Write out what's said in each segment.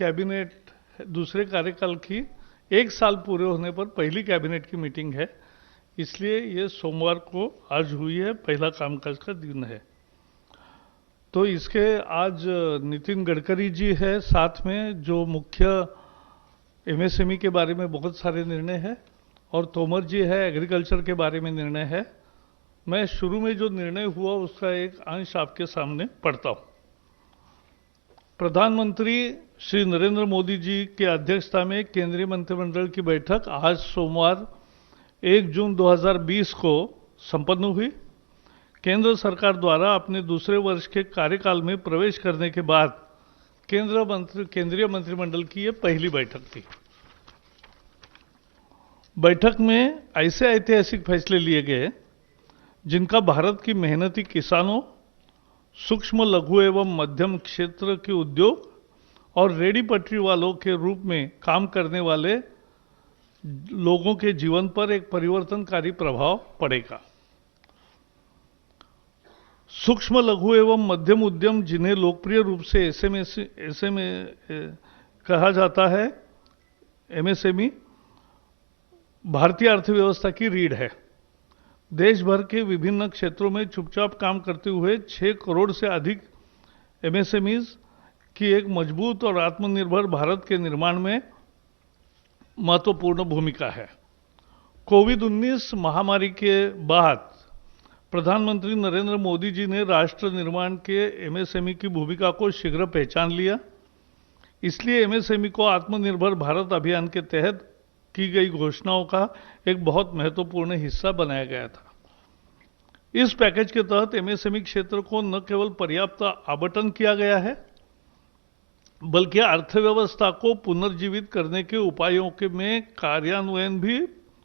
Cabinet दूसरे कार्यकाल की 1 साल पूरे होने पर पहली कैबिनेट की मीटिंग है, इसलिए ये सोमवार को आज हुई है, पहला कामकाज का दिन है। तो इसके आज नितिन गडकरी जी है साथ में, जो मुख्य एमएसएमई के बारे में बहुत सारे निर्णय है, और तोमर जी है, एग्रीकल्चर के बारे में निर्णय है। मैं शुरू में जो निर्णय हुआ उसका एक अंश आपके सामने पढ़ता हूं। प्रधानमंत्री श्री नरेंद्र मोदी जी के अध्यक्षता में केंद्रीय मंत्रिमंडल की बैठक आज सोमवार 1 जून 2020 को संपन्न हुई। केंद्र सरकार द्वारा अपने दूसरे वर्ष के कार्यकाल में प्रवेश करने के बाद केंद्रीय मंत्रिमंडल की यह पहली बैठक थी। बैठक में ऐसे ऐतिहासिक फैसले लिए गए जिनका भारत की मेहनती किसानों, सूक्ष्म लघु एवं मध्यम क्षेत्र के उद्योग और रेडी पटरी वालों के रूप में काम करने वाले लोगों के जीवन पर एक परिवर्तनकारी प्रभाव पड़ेगा। सूक्ष्म लघु एवं मध्यम उद्यम, जिन्हें लोकप्रिय रूप से एसएमए कहा जाता है, एमएसएमई, भारतीय अर्थव्यवस्था की रीढ़ है। देश भर के विभिन्न क्षेत्रों में चुपचाप काम करते हुए 6 करोड़ से अधिक एमएसएमईज की एक मजबूत और आत्मनिर्भर भारत के निर्माण में महत्वपूर्ण भूमिका है। कोविड-19 महामारी के बाद प्रधानमंत्री नरेंद्र मोदी जी ने राष्ट्र निर्माण के एमएसएमई की भूमिका को शीघ्र पहचान लिया। इसलिए एमएसएमई को आत्मनिर्भर भारत अभियान के तहत की गई घोषणाओं का एक बहुत महत्वपूर्ण हिस्सा बनाया गया था। इस पैकेज के तहत एमएसएमई क्षेत्र को न केवल पर्याप्त आवंटन किया गया है, बल्कि अर्थव्यवस्था को पुनर्जीवित करने के उपायों के में कार्यान्वयन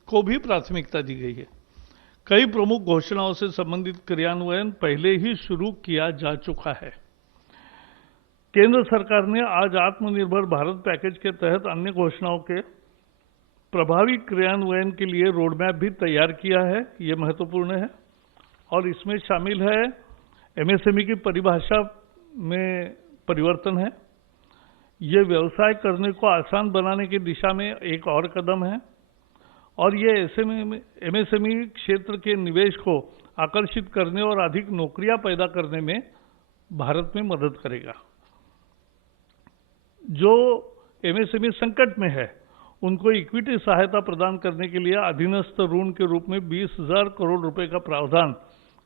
को भी प्राथमिकता दी गई है। कई प्रमुख घोषणाओं से संबंधित क्रियान्वयन पहले ही शुरू किया जा चुका है। केंद्र सरकार ने आज आत्मनिर्भर भारत पैकेज के तहत अन्य घोषणाओं के प्रभावी क्रियान्वयन के लिए रोडमैप भी तैयार किया है। ये महत्वपूर्ण है और इसमें शामिल है एमएसएमई की परिभाषा में परिवर्तन है। ये व्यवसाय करने को आसान बनाने की दिशा में एक और कदम है और ये एमएसएमई क्षेत्र के निवेश को आकर्षित करने और अधिक नौकरियां पैदा करने में भारत में मदद करेगा। जो एमएसएमई संकट में है उनको इक्विटी सहायता प्रदान करने के लिए अधीनस्थ ऋण के रूप में 20,000 करोड़ रुपए का प्रावधान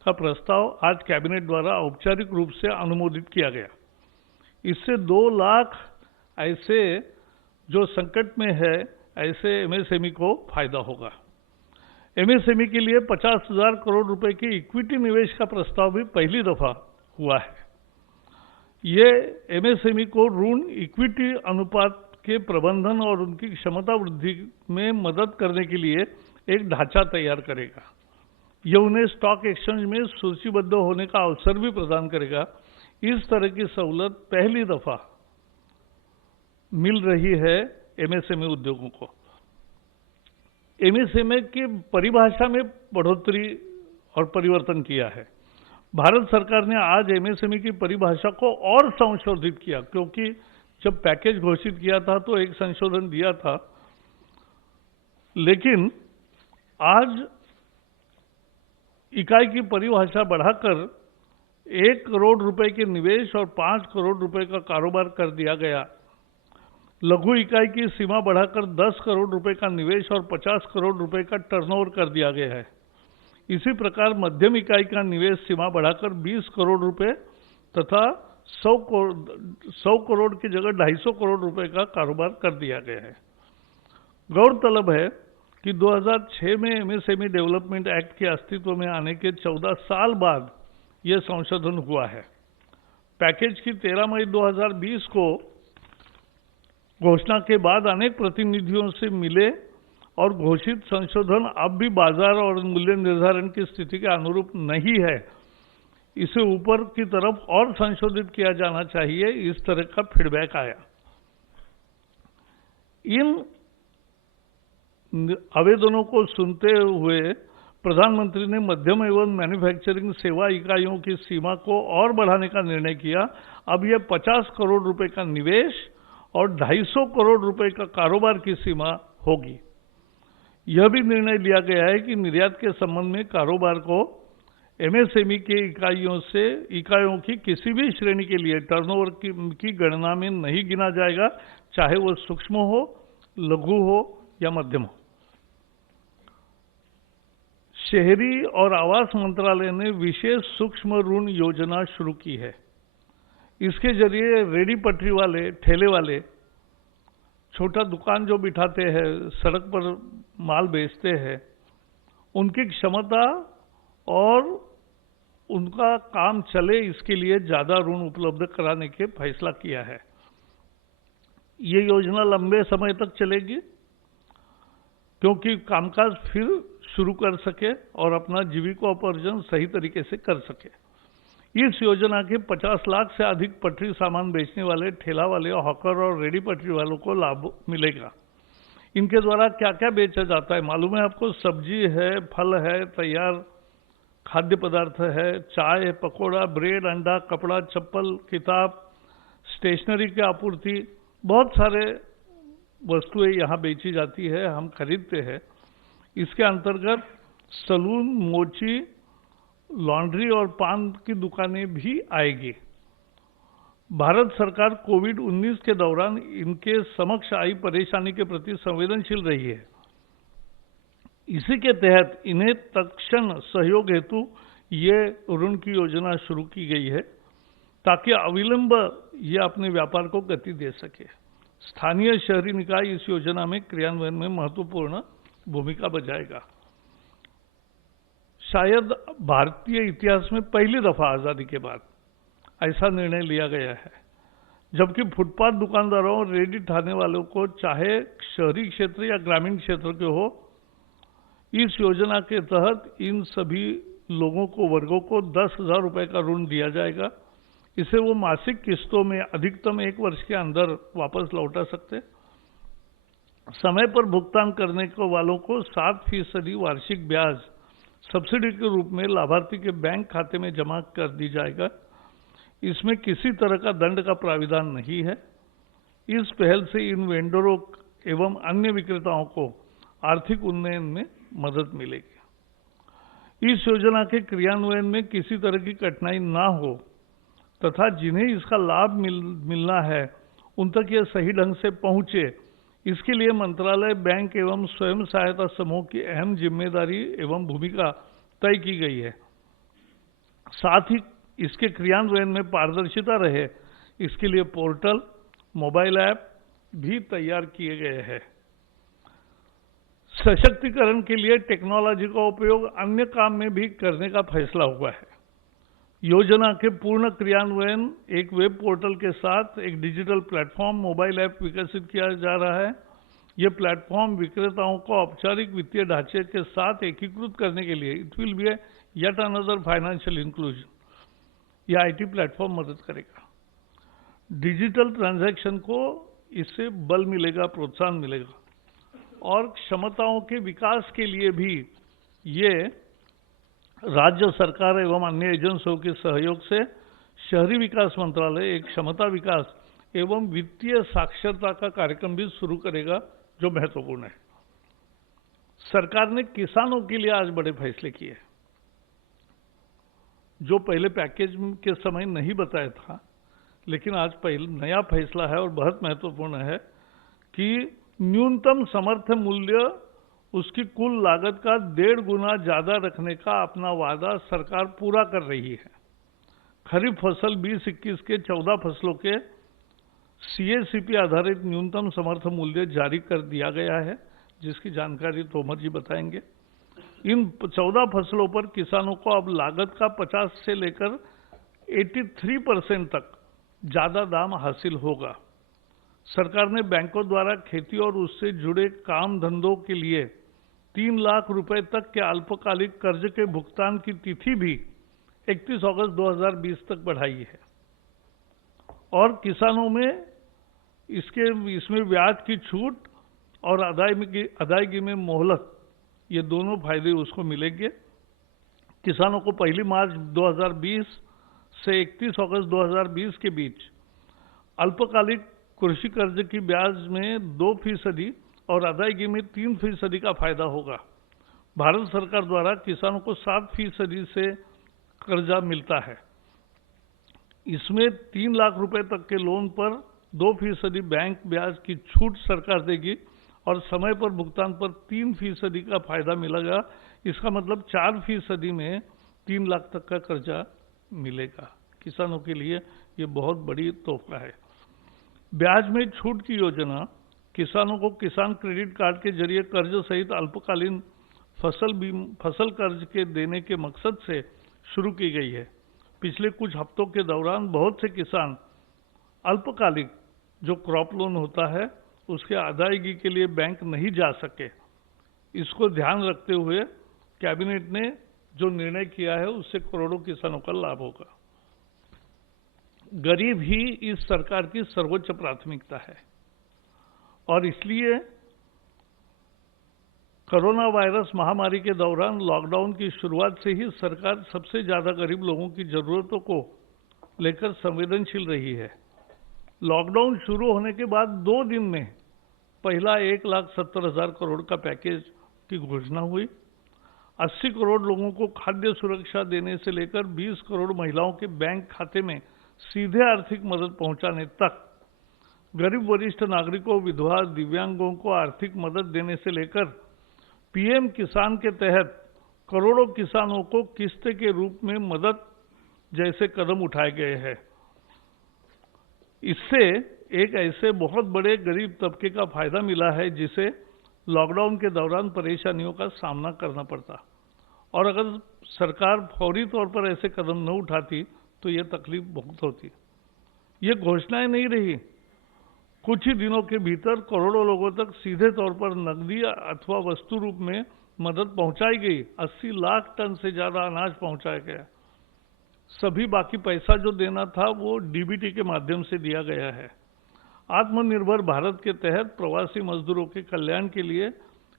का प्रस्ताव आज कैबिनेट द्वारा औपचारिक रूप से अनुमोदित किया गया। इससे 2 लाख ऐसे जो संकट में है ऐसे एमएसएमई को फायदा होगा। एमएसएमई के लिए 50,000 करोड़ रुपए के इक्विटी निवेश का प्रस्ताव भी पहली दफा हुआ है। ये एमएसएमई को ऋण इक्विटी अनुपात के प्रबंधन और उनकी क्षमता वृद्धि में मदद करने के लिए एक ढांचा तैयार करेगा। यह उन्हें स्टॉक एक्सचेंज में सूचीबद्ध होने का अवसर भी प्रदान करेगा। इस तरह की सहूलत पहली दफा मिल रही है एमएसएमई उद्योगों को। एमएसएमई की परिभाषा में बढ़ोतरी और परिवर्तन किया है। भारत सरकार ने आज एमएसएमई की परिभाषा को और संशोधित किया, क्योंकि जब पैकेज घोषित किया था तो एक संशोधन दिया था, लेकिन आज इकाई की परिभाषा बढ़ाकर 1 करोड़ रुपए के निवेश और 5 करोड़ रुपए का कारोबार कर दिया गया। लघु इकाई की सीमा बढ़ाकर 10 करोड़ रुपए का निवेश और 50 करोड़ रुपए का टर्नओवर कर दिया गया है। इसी प्रकार मध्यम इकाई का निवेश सीमा बढ़ाकर 20 करोड़ रुपए तथा 100 करोड़ की जगह 250 करोड़ रुपए का कारोबार कर दिया गया है। गौरतलब है कि 2006 में एमएसएमई डेवलपमेंट एक्ट के अस्तित्व में आने के 14 साल बाद यह संशोधन हुआ है। पैकेज की 13 मई 2020 को घोषणा के बाद अनेक प्रतिनिधियों से मिले और घोषित संशोधन अब भी बाजार और मूल्य निर्धारण की स्थिति के अनुरूप नहीं है, इसे ऊपर की तरफ और संशोधित किया जाना चाहिए, इस तरह का फीडबैक आया। इन आवेदनों को सुनते हुए प्रधानमंत्री ने मध्यम एवं मैन्युफैक्चरिंग सेवा इकाइयों की सीमा को और बढ़ाने का निर्णय किया। अब यह 50 करोड़ रुपए का निवेश और 250 करोड़ रुपए का कारोबार की सीमा होगी। यह भी निर्णय लिया गया है कि निर्यात के संबंध में कारोबार को एमएसएमई के इकाइयों की किसी भी श्रेणी के लिए टर्नओवर की गणना में नहीं गिना जाएगा, चाहे वो सूक्ष्म हो, लघु हो या मध्यम हो। शहरी और आवास मंत्रालय ने विशेष सूक्ष्म ऋण योजना शुरू की है। इसके जरिए रेडी पटरी वाले, ठेले वाले, छोटा दुकान जो बिठाते हैं, सड़क पर माल बेचते हैं, उनकी क्षमता और उनका काम चले इसके लिए ज़्यादा ऋण उपलब्ध कराने के फैसला किया है। ये योजना लंबे समय तक चलेगी क्योंकि कामकाज फिर शुरू कर सके और अपना जीविकोपार्जन सही तरीके से कर सके। इस योजना के 50 लाख से अधिक पटरी सामान बेचने वाले ठेला वाले, हॉकर और रेडी पटरी वालों को लाभ मिलेगा। इनके द्वारा क्या क्या बेचा जाता है मालूम है आपको? सब्जी है, फल है, तैयार खाद्य पदार्थ है, चाय, पकोड़ा, ब्रेड, अंडा, कपड़ा, चप्पल, किताब, स्टेशनरी की आपूर्ति, बहुत सारे वस्तुएं यहाँ बेची जाती है, हम खरीदते हैं। इसके अंतर्गत सलून, मोची, लॉन्ड्री और पान की दुकानें भी आएगी। भारत सरकार कोविड-19 के दौरान इनके समक्ष आई परेशानी के प्रति संवेदनशील रही है। इसी के तहत इन्हें तत्क्षण सहयोग हेतु ये ऋण की योजना शुरू की गई है ताकि अविलंब ये अपने व्यापार को गति दे सके। स्थानीय शहरी निकाय इस योजना में क्रियान्वयन में महत्वपूर्ण भूमिका बजाएगा। शायद भारतीय इतिहास में पहली दफा आजादी के बाद ऐसा निर्णय लिया गया है, जबकि फुटपाथ दुकानदारों और रेडी ठाने वालों को, चाहे शहरी क्षेत्र या ग्रामीण क्षेत्र के हो, इस योजना के तहत इन सभी वर्गों को 10,000 रुपए का ऋण दिया जाएगा। इसे वो मासिक किस्तों में अधिकतम 1 वर्ष के अंदर वापस लौटा सकते। समय पर भुगतान करने को वालों को 7% वार्षिक ब्याज सब्सिडी के रूप में लाभार्थी के बैंक खाते में जमा कर दी जाएगा। इसमें किसी तरह का दंड का प्राविधान नहीं है। इस पहल से इन वेंडरों एवं अन्य विक्रेताओं को आर्थिक उन्नयन में मदद मिलेगी। इस योजना के क्रियान्वयन में किसी तरह की कठिनाई ना हो तथा जिन्हें इसका लाभ मिलना है उन तक यह सही ढंग से पहुंचे, इसके लिए मंत्रालय, बैंक एवं स्वयं सहायता समूह की अहम जिम्मेदारी एवं भूमिका तय की गई है। साथ ही इसके क्रियान्वयन में पारदर्शिता रहे, इसके लिए पोर्टल, मोबाइल ऐप भी तैयार किए गए हैं। सशक्तिकरण के लिए टेक्नोलॉजी का उपयोग अन्य काम में भी करने का फैसला हुआ है। योजना के पूर्ण क्रियान्वयन एक वेब पोर्टल के साथ एक डिजिटल प्लेटफॉर्म, मोबाइल ऐप विकसित किया जा रहा है। यह प्लेटफॉर्म विक्रेताओं को औपचारिक वित्तीय ढांचे के साथ एकीकृत करने के लिए it will be yet another financial inclusion, यह आईटी प्लेटफॉर्म मदद करेगा। डिजिटल ट्रांजैक्शन को इससे बल मिलेगा, प्रोत्साहन मिलेगा और क्षमताओं के विकास के लिए भी ये राज्य सरकार एवं अन्य एजेंसियों के सहयोग से शहरी विकास मंत्रालय एक क्षमता विकास एवं वित्तीय साक्षरता का कार्यक्रम भी शुरू करेगा, जो महत्वपूर्ण है। सरकार ने किसानों के लिए आज बड़े फैसले किए, जो पहले पैकेज के समय नहीं बताया था, लेकिन आज पहले नया फैसला है और बहुत महत्वपूर्ण है कि न्यूनतम समर्थन मूल्य उसकी कुल लागत का 1.5 गुना ज्यादा रखने का अपना वादा सरकार पूरा कर रही है। खरीफ फसल 20-21 के 14 फसलों के CACP आधारित न्यूनतम समर्थन मूल्य जारी कर दिया गया है, जिसकी जानकारी तोमर जी बताएंगे। इन 14 फसलों पर किसानों को अब लागत का 50 से लेकर 83% तक ज्यादा दाम हासिल होगा। सरकार ने बैंकों द्वारा खेती और उससे जुड़े काम धंधों के लिए 3 लाख रुपए तक के अल्पकालिक कर्ज के भुगतान की तिथि भी 31 अगस्त 2020 तक बढ़ाई है और किसानों में इसमें ब्याज की छूट और अदायगी में मोहलत, ये दोनों फायदे उसको मिलेंगे। किसानों को 1 मार्च 2020 से 31 अगस्त 2020 के बीच अल्पकालिक कृषि कर्ज की ब्याज में 2% और अदायगी में 3% का फायदा होगा। भारत सरकार द्वारा किसानों को 7% से कर्जा मिलता है। इसमें 3 लाख रुपए तक के लोन पर 2% बैंक ब्याज की छूट सरकार देगी और समय पर भुगतान पर 3% का फायदा मिलेगा। इसका मतलब 4% में 3 लाख तक का कर्जा मिलेगा। किसानों के लिए ये बहुत बड़ी तोहफा है। ब्याज में छूट की योजना किसानों को किसान क्रेडिट कार्ड के जरिए कर्ज सहित अल्पकालीन फसल कर्ज के देने के मकसद से शुरू की गई है। पिछले कुछ हफ्तों के दौरान बहुत से किसान अल्पकालिक जो क्रॉप लोन होता है उसके अदायगी के लिए बैंक नहीं जा सके। इसको ध्यान रखते हुए कैबिनेट ने जो निर्णय किया है उससे करोड़ों किसानों का लाभ होगा। गरीब ही इस सरकार की सर्वोच्च प्राथमिकता है और इसलिए कोरोना वायरस महामारी के दौरान लॉकडाउन की शुरुआत से ही सरकार सबसे ज्यादा गरीब लोगों की जरूरतों को लेकर संवेदनशील रही है। लॉकडाउन शुरू होने के बाद 2 दिन में पहला 1,70,000 करोड़ का पैकेज की घोषणा हुई। 80 करोड़ लोगों को खाद्य सुरक्षा देने से लेकर 20 करोड़ महिलाओं के बैंक खाते में सीधे आर्थिक मदद पहुंचाने तक, गरीब वरिष्ठ नागरिकों, विधवा, दिव्यांगों को आर्थिक मदद देने से लेकर पीएम किसान के तहत करोड़ों किसानों को किस्त के रूप में मदद जैसे कदम उठाए गए हैं। इससे एक ऐसे बहुत बड़े गरीब तबके का फायदा मिला है जिसे लॉकडाउन के दौरान परेशानियों का सामना करना पड़ता, और अगर सरकार फौरी तौर पर ऐसे कदम न उठाती तो ये तकलीफ बहुत होती। ये घोषणाएं नहीं रही, कुछ ही दिनों के भीतर करोड़ों लोगों तक सीधे तौर पर नकदी अथवा वस्तु रूप में मदद पहुंचाई गई। 80 लाख टन से ज्यादा अनाज पहुंचाया गया। सभी बाकी पैसा जो देना था वो डीबीटी के माध्यम से दिया गया है। आत्मनिर्भर भारत के तहत प्रवासी मजदूरों के कल्याण के लिए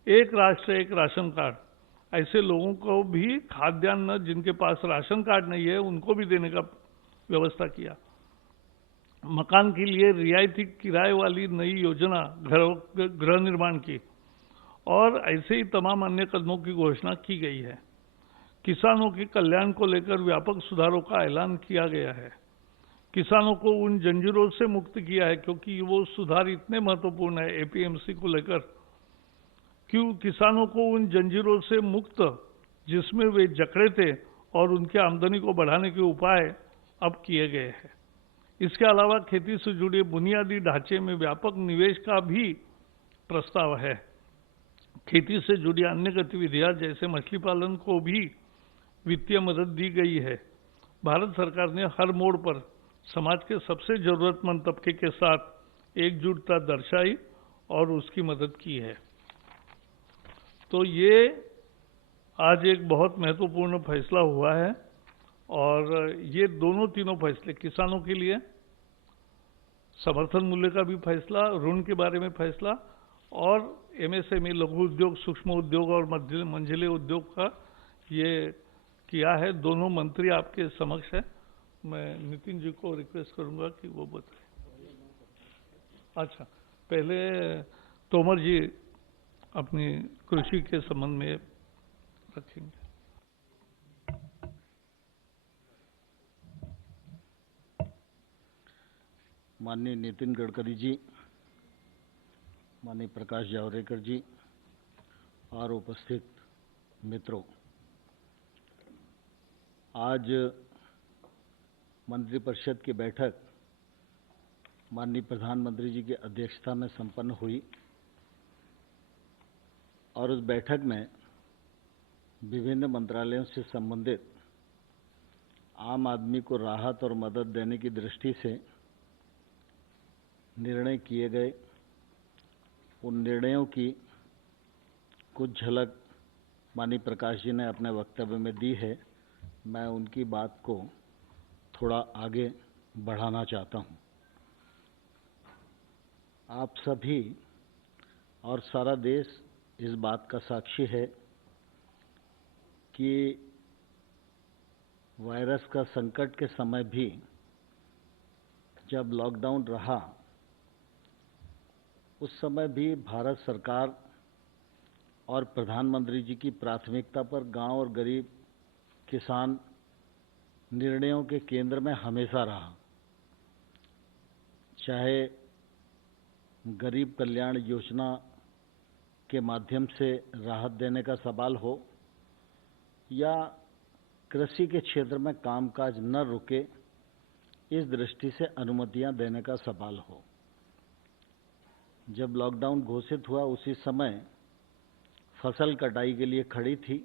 एक राष्ट्र एक राशन कार्ड, ऐसे लोगों को भी खाद्यान्न जिनके पास राशन कार्ड नहीं है उनको भी देने का व्यवस्था किया। मकान के लिए रियायती किराए वाली नई योजना गृह निर्माण की, और ऐसे ही तमाम अन्य कदमों की घोषणा की गई है। किसानों के कल्याण को लेकर व्यापक सुधारों का ऐलान किया गया है। किसानों को उन जंजीरों से मुक्त किया है, क्योंकि वो सुधार इतने महत्वपूर्ण है एपीएमसी को लेकर, क्यों किसानों को उन जंजीरों से मुक्त जिसमें वे जकड़े थे और उनकी आमदनी को बढ़ाने के उपाय अब किए गए हैं। इसके अलावा खेती से जुड़े बुनियादी ढांचे में व्यापक निवेश का भी प्रस्ताव है। खेती से जुड़ी अन्य गतिविधियां जैसे मछली पालन को भी वित्तीय मदद दी गई है। भारत सरकार ने हर मोड़ पर समाज के सबसे जरूरतमंद तबके के साथ एकजुटता दर्शाई और उसकी मदद की है। तो ये आज एक बहुत महत्वपूर्ण फैसला हुआ है, और ये तीनों फैसले किसानों के लिए, समर्थन मूल्य का भी फैसला, ऋण के बारे में फैसला, और एमएसएमई लघु उद्योग, सूक्ष्म उद्योग और मंझले उद्योग का ये किया है। दोनों मंत्री आपके समक्ष है। मैं नितिन जी को रिक्वेस्ट करूंगा कि वो बताएं। अच्छा, पहले तोमर जी अपनी कृषि के संबंध में रखेंगे। माननीय नितिन गडकरी जी, माननीय प्रकाश जावड़ेकर जी और उपस्थित मित्रों, आज मंत्रिपरिषद की बैठक माननीय प्रधानमंत्री जी की अध्यक्षता में संपन्न हुई और उस बैठक में विभिन्न मंत्रालयों से संबंधित आम आदमी को राहत और मदद देने की दृष्टि से निर्णय किए गए। उन निर्णयों की कुछ झलक माननीय प्रकाश जी ने अपने वक्तव्य में दी है। मैं उनकी बात को थोड़ा आगे बढ़ाना चाहता हूं। आप सभी और सारा देश इस बात का साक्षी है कि वायरस का संकट के समय भी जब लॉकडाउन रहा उस समय भी भारत सरकार और प्रधानमंत्री जी की प्राथमिकता पर गांव और गरीब किसान निर्णयों के केंद्र में हमेशा रहा। चाहे गरीब कल्याण योजना के माध्यम से राहत देने का सवाल हो या कृषि के क्षेत्र में कामकाज न रुके इस दृष्टि से अनुमतियां देने का सवाल हो। जब लॉकडाउन घोषित हुआ उसी समय फसल कटाई के लिए खड़ी थी,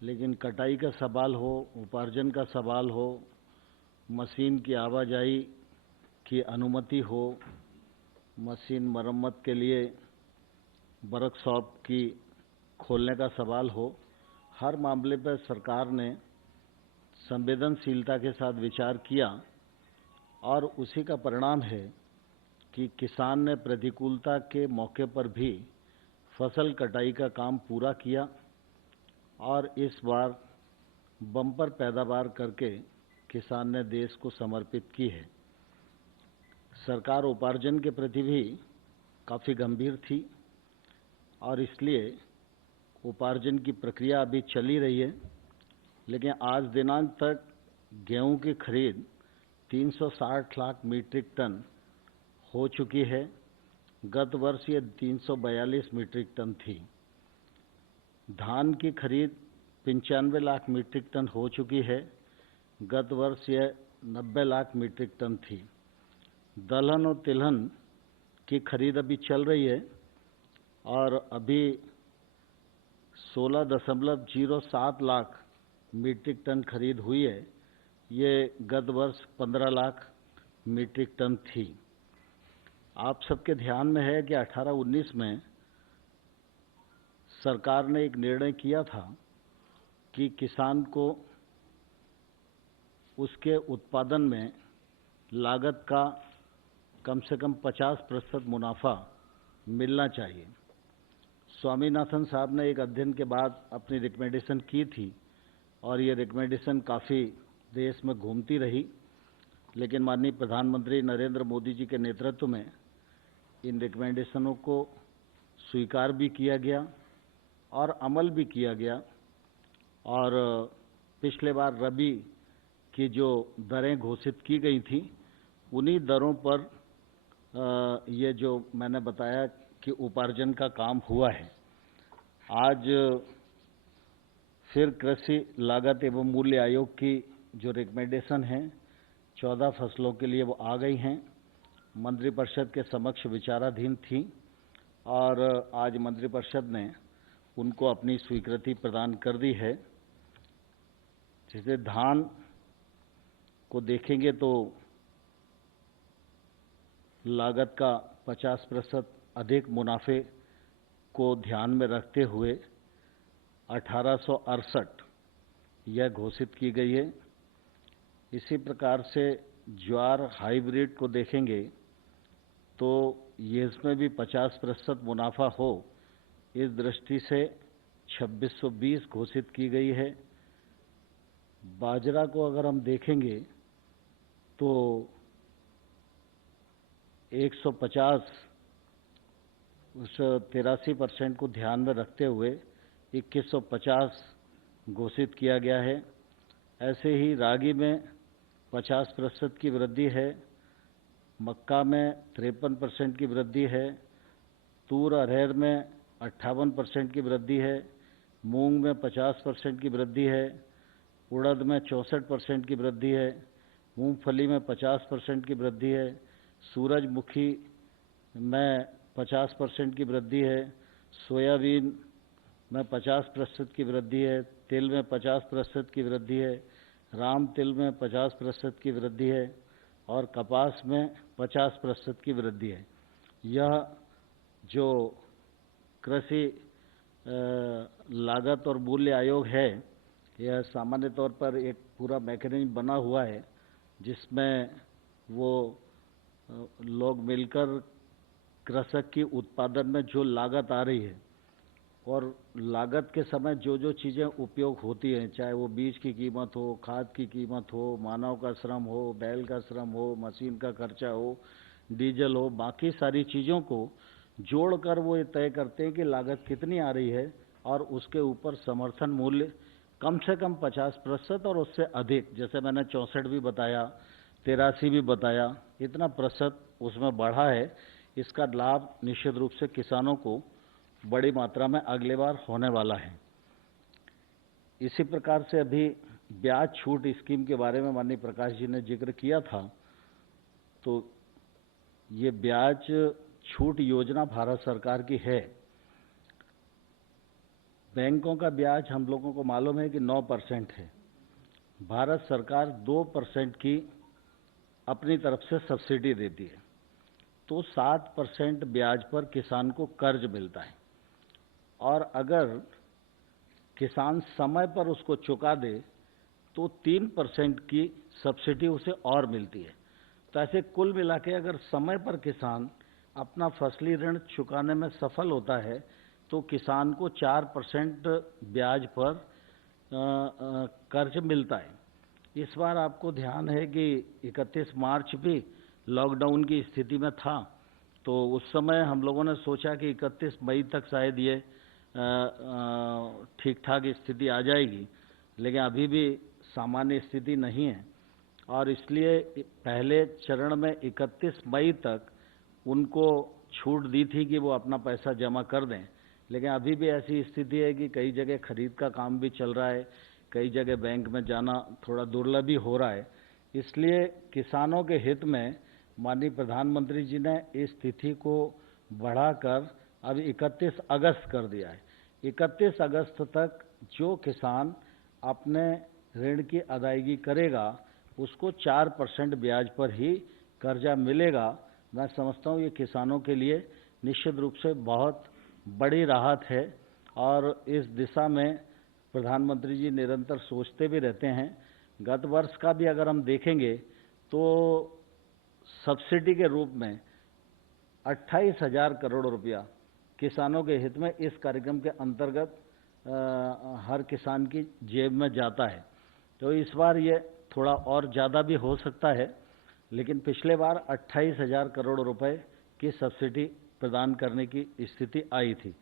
लेकिन कटाई का सवाल हो, उपार्जन का सवाल हो, मशीन की आवाजाही की अनुमति हो, मशीन मरम्मत के लिए वर्कशॉप की खोलने का सवाल हो, हर मामले पर सरकार ने संवेदनशीलता के साथ विचार किया और उसी का परिणाम है कि किसान ने प्रतिकूलता के मौके पर भी फसल कटाई का काम पूरा किया और इस बार बम्पर पैदावार करके किसान ने देश को समर्पित की है। सरकार उपार्जन के प्रति भी काफ़ी गंभीर थी और इसलिए उपार्जन की प्रक्रिया अभी चली रही है, लेकिन आज दिनांक तक गेहूं की खरीद 360 लाख मीट्रिक टन हो चुकी है। गत वर्ष ये 342 मीट्रिक टन थी। धान की खरीद 95 लाख मीट्रिक टन हो चुकी है। गत वर्ष यह 90 लाख मीट्रिक टन थी। दलहन और तिलहन की खरीद अभी चल रही है और अभी 16.07 लाख मीट्रिक टन खरीद हुई है। ये गत वर्ष 15 लाख मीट्रिक टन थी। आप सबके ध्यान में है कि 18-19 में सरकार ने एक निर्णय किया था कि किसान को उसके उत्पादन में लागत का कम से कम 50% मुनाफा मिलना चाहिए। स्वामीनाथन साहब ने एक अध्ययन के बाद अपनी रिकमेंडेशन की थी और ये रिकमेंडेशन काफ़ी देश में घूमती रही, लेकिन माननीय प्रधानमंत्री नरेंद्र मोदी जी के नेतृत्व में इन रिकमेंडेशनों को स्वीकार भी किया गया और अमल भी किया गया और पिछले बार रबी की जो दरें घोषित की गई थी उन्हीं दरों पर ये जो मैंने बताया कि उपार्जन का काम हुआ है। आज फिर कृषि लागत एवं मूल्य आयोग की जो रिकमेंडेशन है 14 फसलों के लिए वो आ गई हैं, मंत्रिपरिषद के समक्ष विचाराधीन थी और आज मंत्रिपरिषद ने उनको अपनी स्वीकृति प्रदान कर दी है। जैसे धान को देखेंगे तो लागत का 50% अधिक मुनाफे को ध्यान में रखते हुए 1868 यह घोषित की गई है। इसी प्रकार से ज्वार हाइब्रिड को देखेंगे तो ये इसमें भी 50% मुनाफा हो, इस दृष्टि से 2620 घोषित की गई है। बाजरा को अगर हम देखेंगे तो 150 उस 83% को ध्यान में रखते हुए 2150 घोषित किया गया है। ऐसे ही रागी में 50% की वृद्धि है, मक्का में 53% की वृद्धि है, तूर अरहर में 58% की वृद्धि है, मूंग में 50% की वृद्धि है, उड़द में 64% की वृद्धि है, मूंगफली में 50% की वृद्धि है, सूरजमुखी में 50% की वृद्धि है, सोयाबीन में 50% की वृद्धि है, तिल में 50% की वृद्धि है, राम तिल में 50% की वृद्धि है और कपास में 50% की वृद्धि है। यह जो कृषि लागत और मूल्य आयोग है, यह सामान्य तौर पर एक पूरा मैकेनिज्म बना हुआ है जिसमें वो लोग मिलकर कृषक की उत्पादन में जो लागत आ रही है और लागत के समय जो जो चीज़ें उपयोग होती हैं, चाहे वो बीज की कीमत हो, खाद की कीमत हो, मानव का श्रम हो, बैल का श्रम हो, मशीन का खर्चा हो, डीजल हो, बाकी सारी चीज़ों को जोड़कर वो ये तय करते हैं कि लागत कितनी आ रही है और उसके ऊपर समर्थन मूल्य कम से कम 50% और उससे अधिक, जैसे मैंने 64 भी बताया, 83 भी बताया, इतना प्रतिशत उसमें बढ़ा है। इसका लाभ निश्चित रूप से किसानों को बड़ी मात्रा में अगले बार होने वाला है। इसी प्रकार से अभी ब्याज छूट स्कीम के बारे में माननीय प्रकाश जी ने जिक्र किया था, तो ये ब्याज छूट योजना भारत सरकार की है। बैंकों का ब्याज हम लोगों को मालूम है कि 9% है। भारत सरकार 2% की अपनी तरफ से सब्सिडी देती है, तो 7% ब्याज पर किसान को कर्ज मिलता है और अगर किसान समय पर उसको चुका दे तो 3% की सब्सिडी उसे और मिलती है। तो ऐसे कुल मिला के अगर समय पर किसान अपना फसली ऋण चुकाने में सफल होता है तो किसान को 4% ब्याज पर कर्ज मिलता है। इस बार आपको ध्यान है कि 31 मार्च भी लॉकडाउन की स्थिति में था, तो उस समय हम लोगों ने सोचा कि 31 मई तक शायद ये ठीक ठाक स्थिति आ जाएगी, लेकिन अभी भी सामान्य स्थिति नहीं है और इसलिए पहले चरण में 31 मई तक उनको छूट दी थी कि वो अपना पैसा जमा कर दें, लेकिन अभी भी ऐसी स्थिति है कि कई जगह खरीद का काम भी चल रहा है, कई जगह बैंक में जाना थोड़ा दुर्लभ ही हो रहा है। इसलिए किसानों के हित में माननीय प्रधानमंत्री जी ने इस तिथि को बढ़ाकर अब 31 अगस्त कर दिया है। 31 अगस्त तक जो किसान अपने ऋण की अदायगी करेगा उसको 4% ब्याज पर ही कर्जा मिलेगा। मैं समझता हूँ ये किसानों के लिए निश्चित रूप से बहुत बड़ी राहत है और इस दिशा में प्रधानमंत्री जी निरंतर सोचते भी रहते हैं। गत वर्ष का भी अगर हम देखेंगे तो सब्सिडी के रूप में 28,000 करोड़ रुपया किसानों के हित में इस कार्यक्रम के अंतर्गत हर किसान की जेब में जाता है। तो इस बार ये थोड़ा और ज़्यादा भी हो सकता है, लेकिन पिछले बार 28,000 करोड़ रुपए की सब्सिडी प्रदान करने की स्थिति आई थी।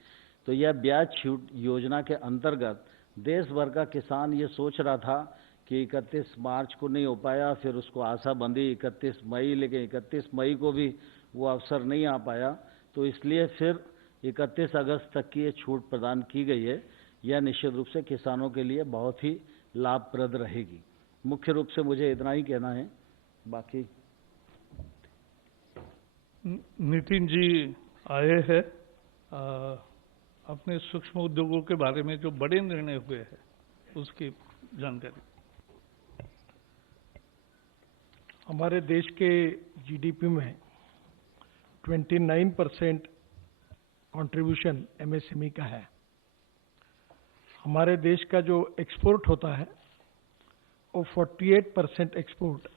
तो यह ब्याज छूट योजना के अंतर्गत देश भर का किसान ये सोच रहा था कि 31 मार्च को नहीं हो पाया, फिर उसको आशा बंधी 31 मई, लेकिन 31 मई को भी वो अवसर नहीं आ पाया, तो इसलिए फिर 31 अगस्त तक की ये छूट प्रदान की गई है। यह निश्चित रूप से किसानों के लिए बहुत ही लाभप्रद रहेगी। मुख्य रूप से मुझे इतना ही कहना है, बाकी नितिन जी आए हैं अपने सूक्ष्म उद्योगों के बारे में जो बड़े निर्णय हुए हैं उसकी जानकारी। हमारे देश के जीडीपी में 29% कंट्रीब्यूशन एमएसएमई का है। हमारे देश का जो एक्सपोर्ट होता है वो 48% एक्सपोर्ट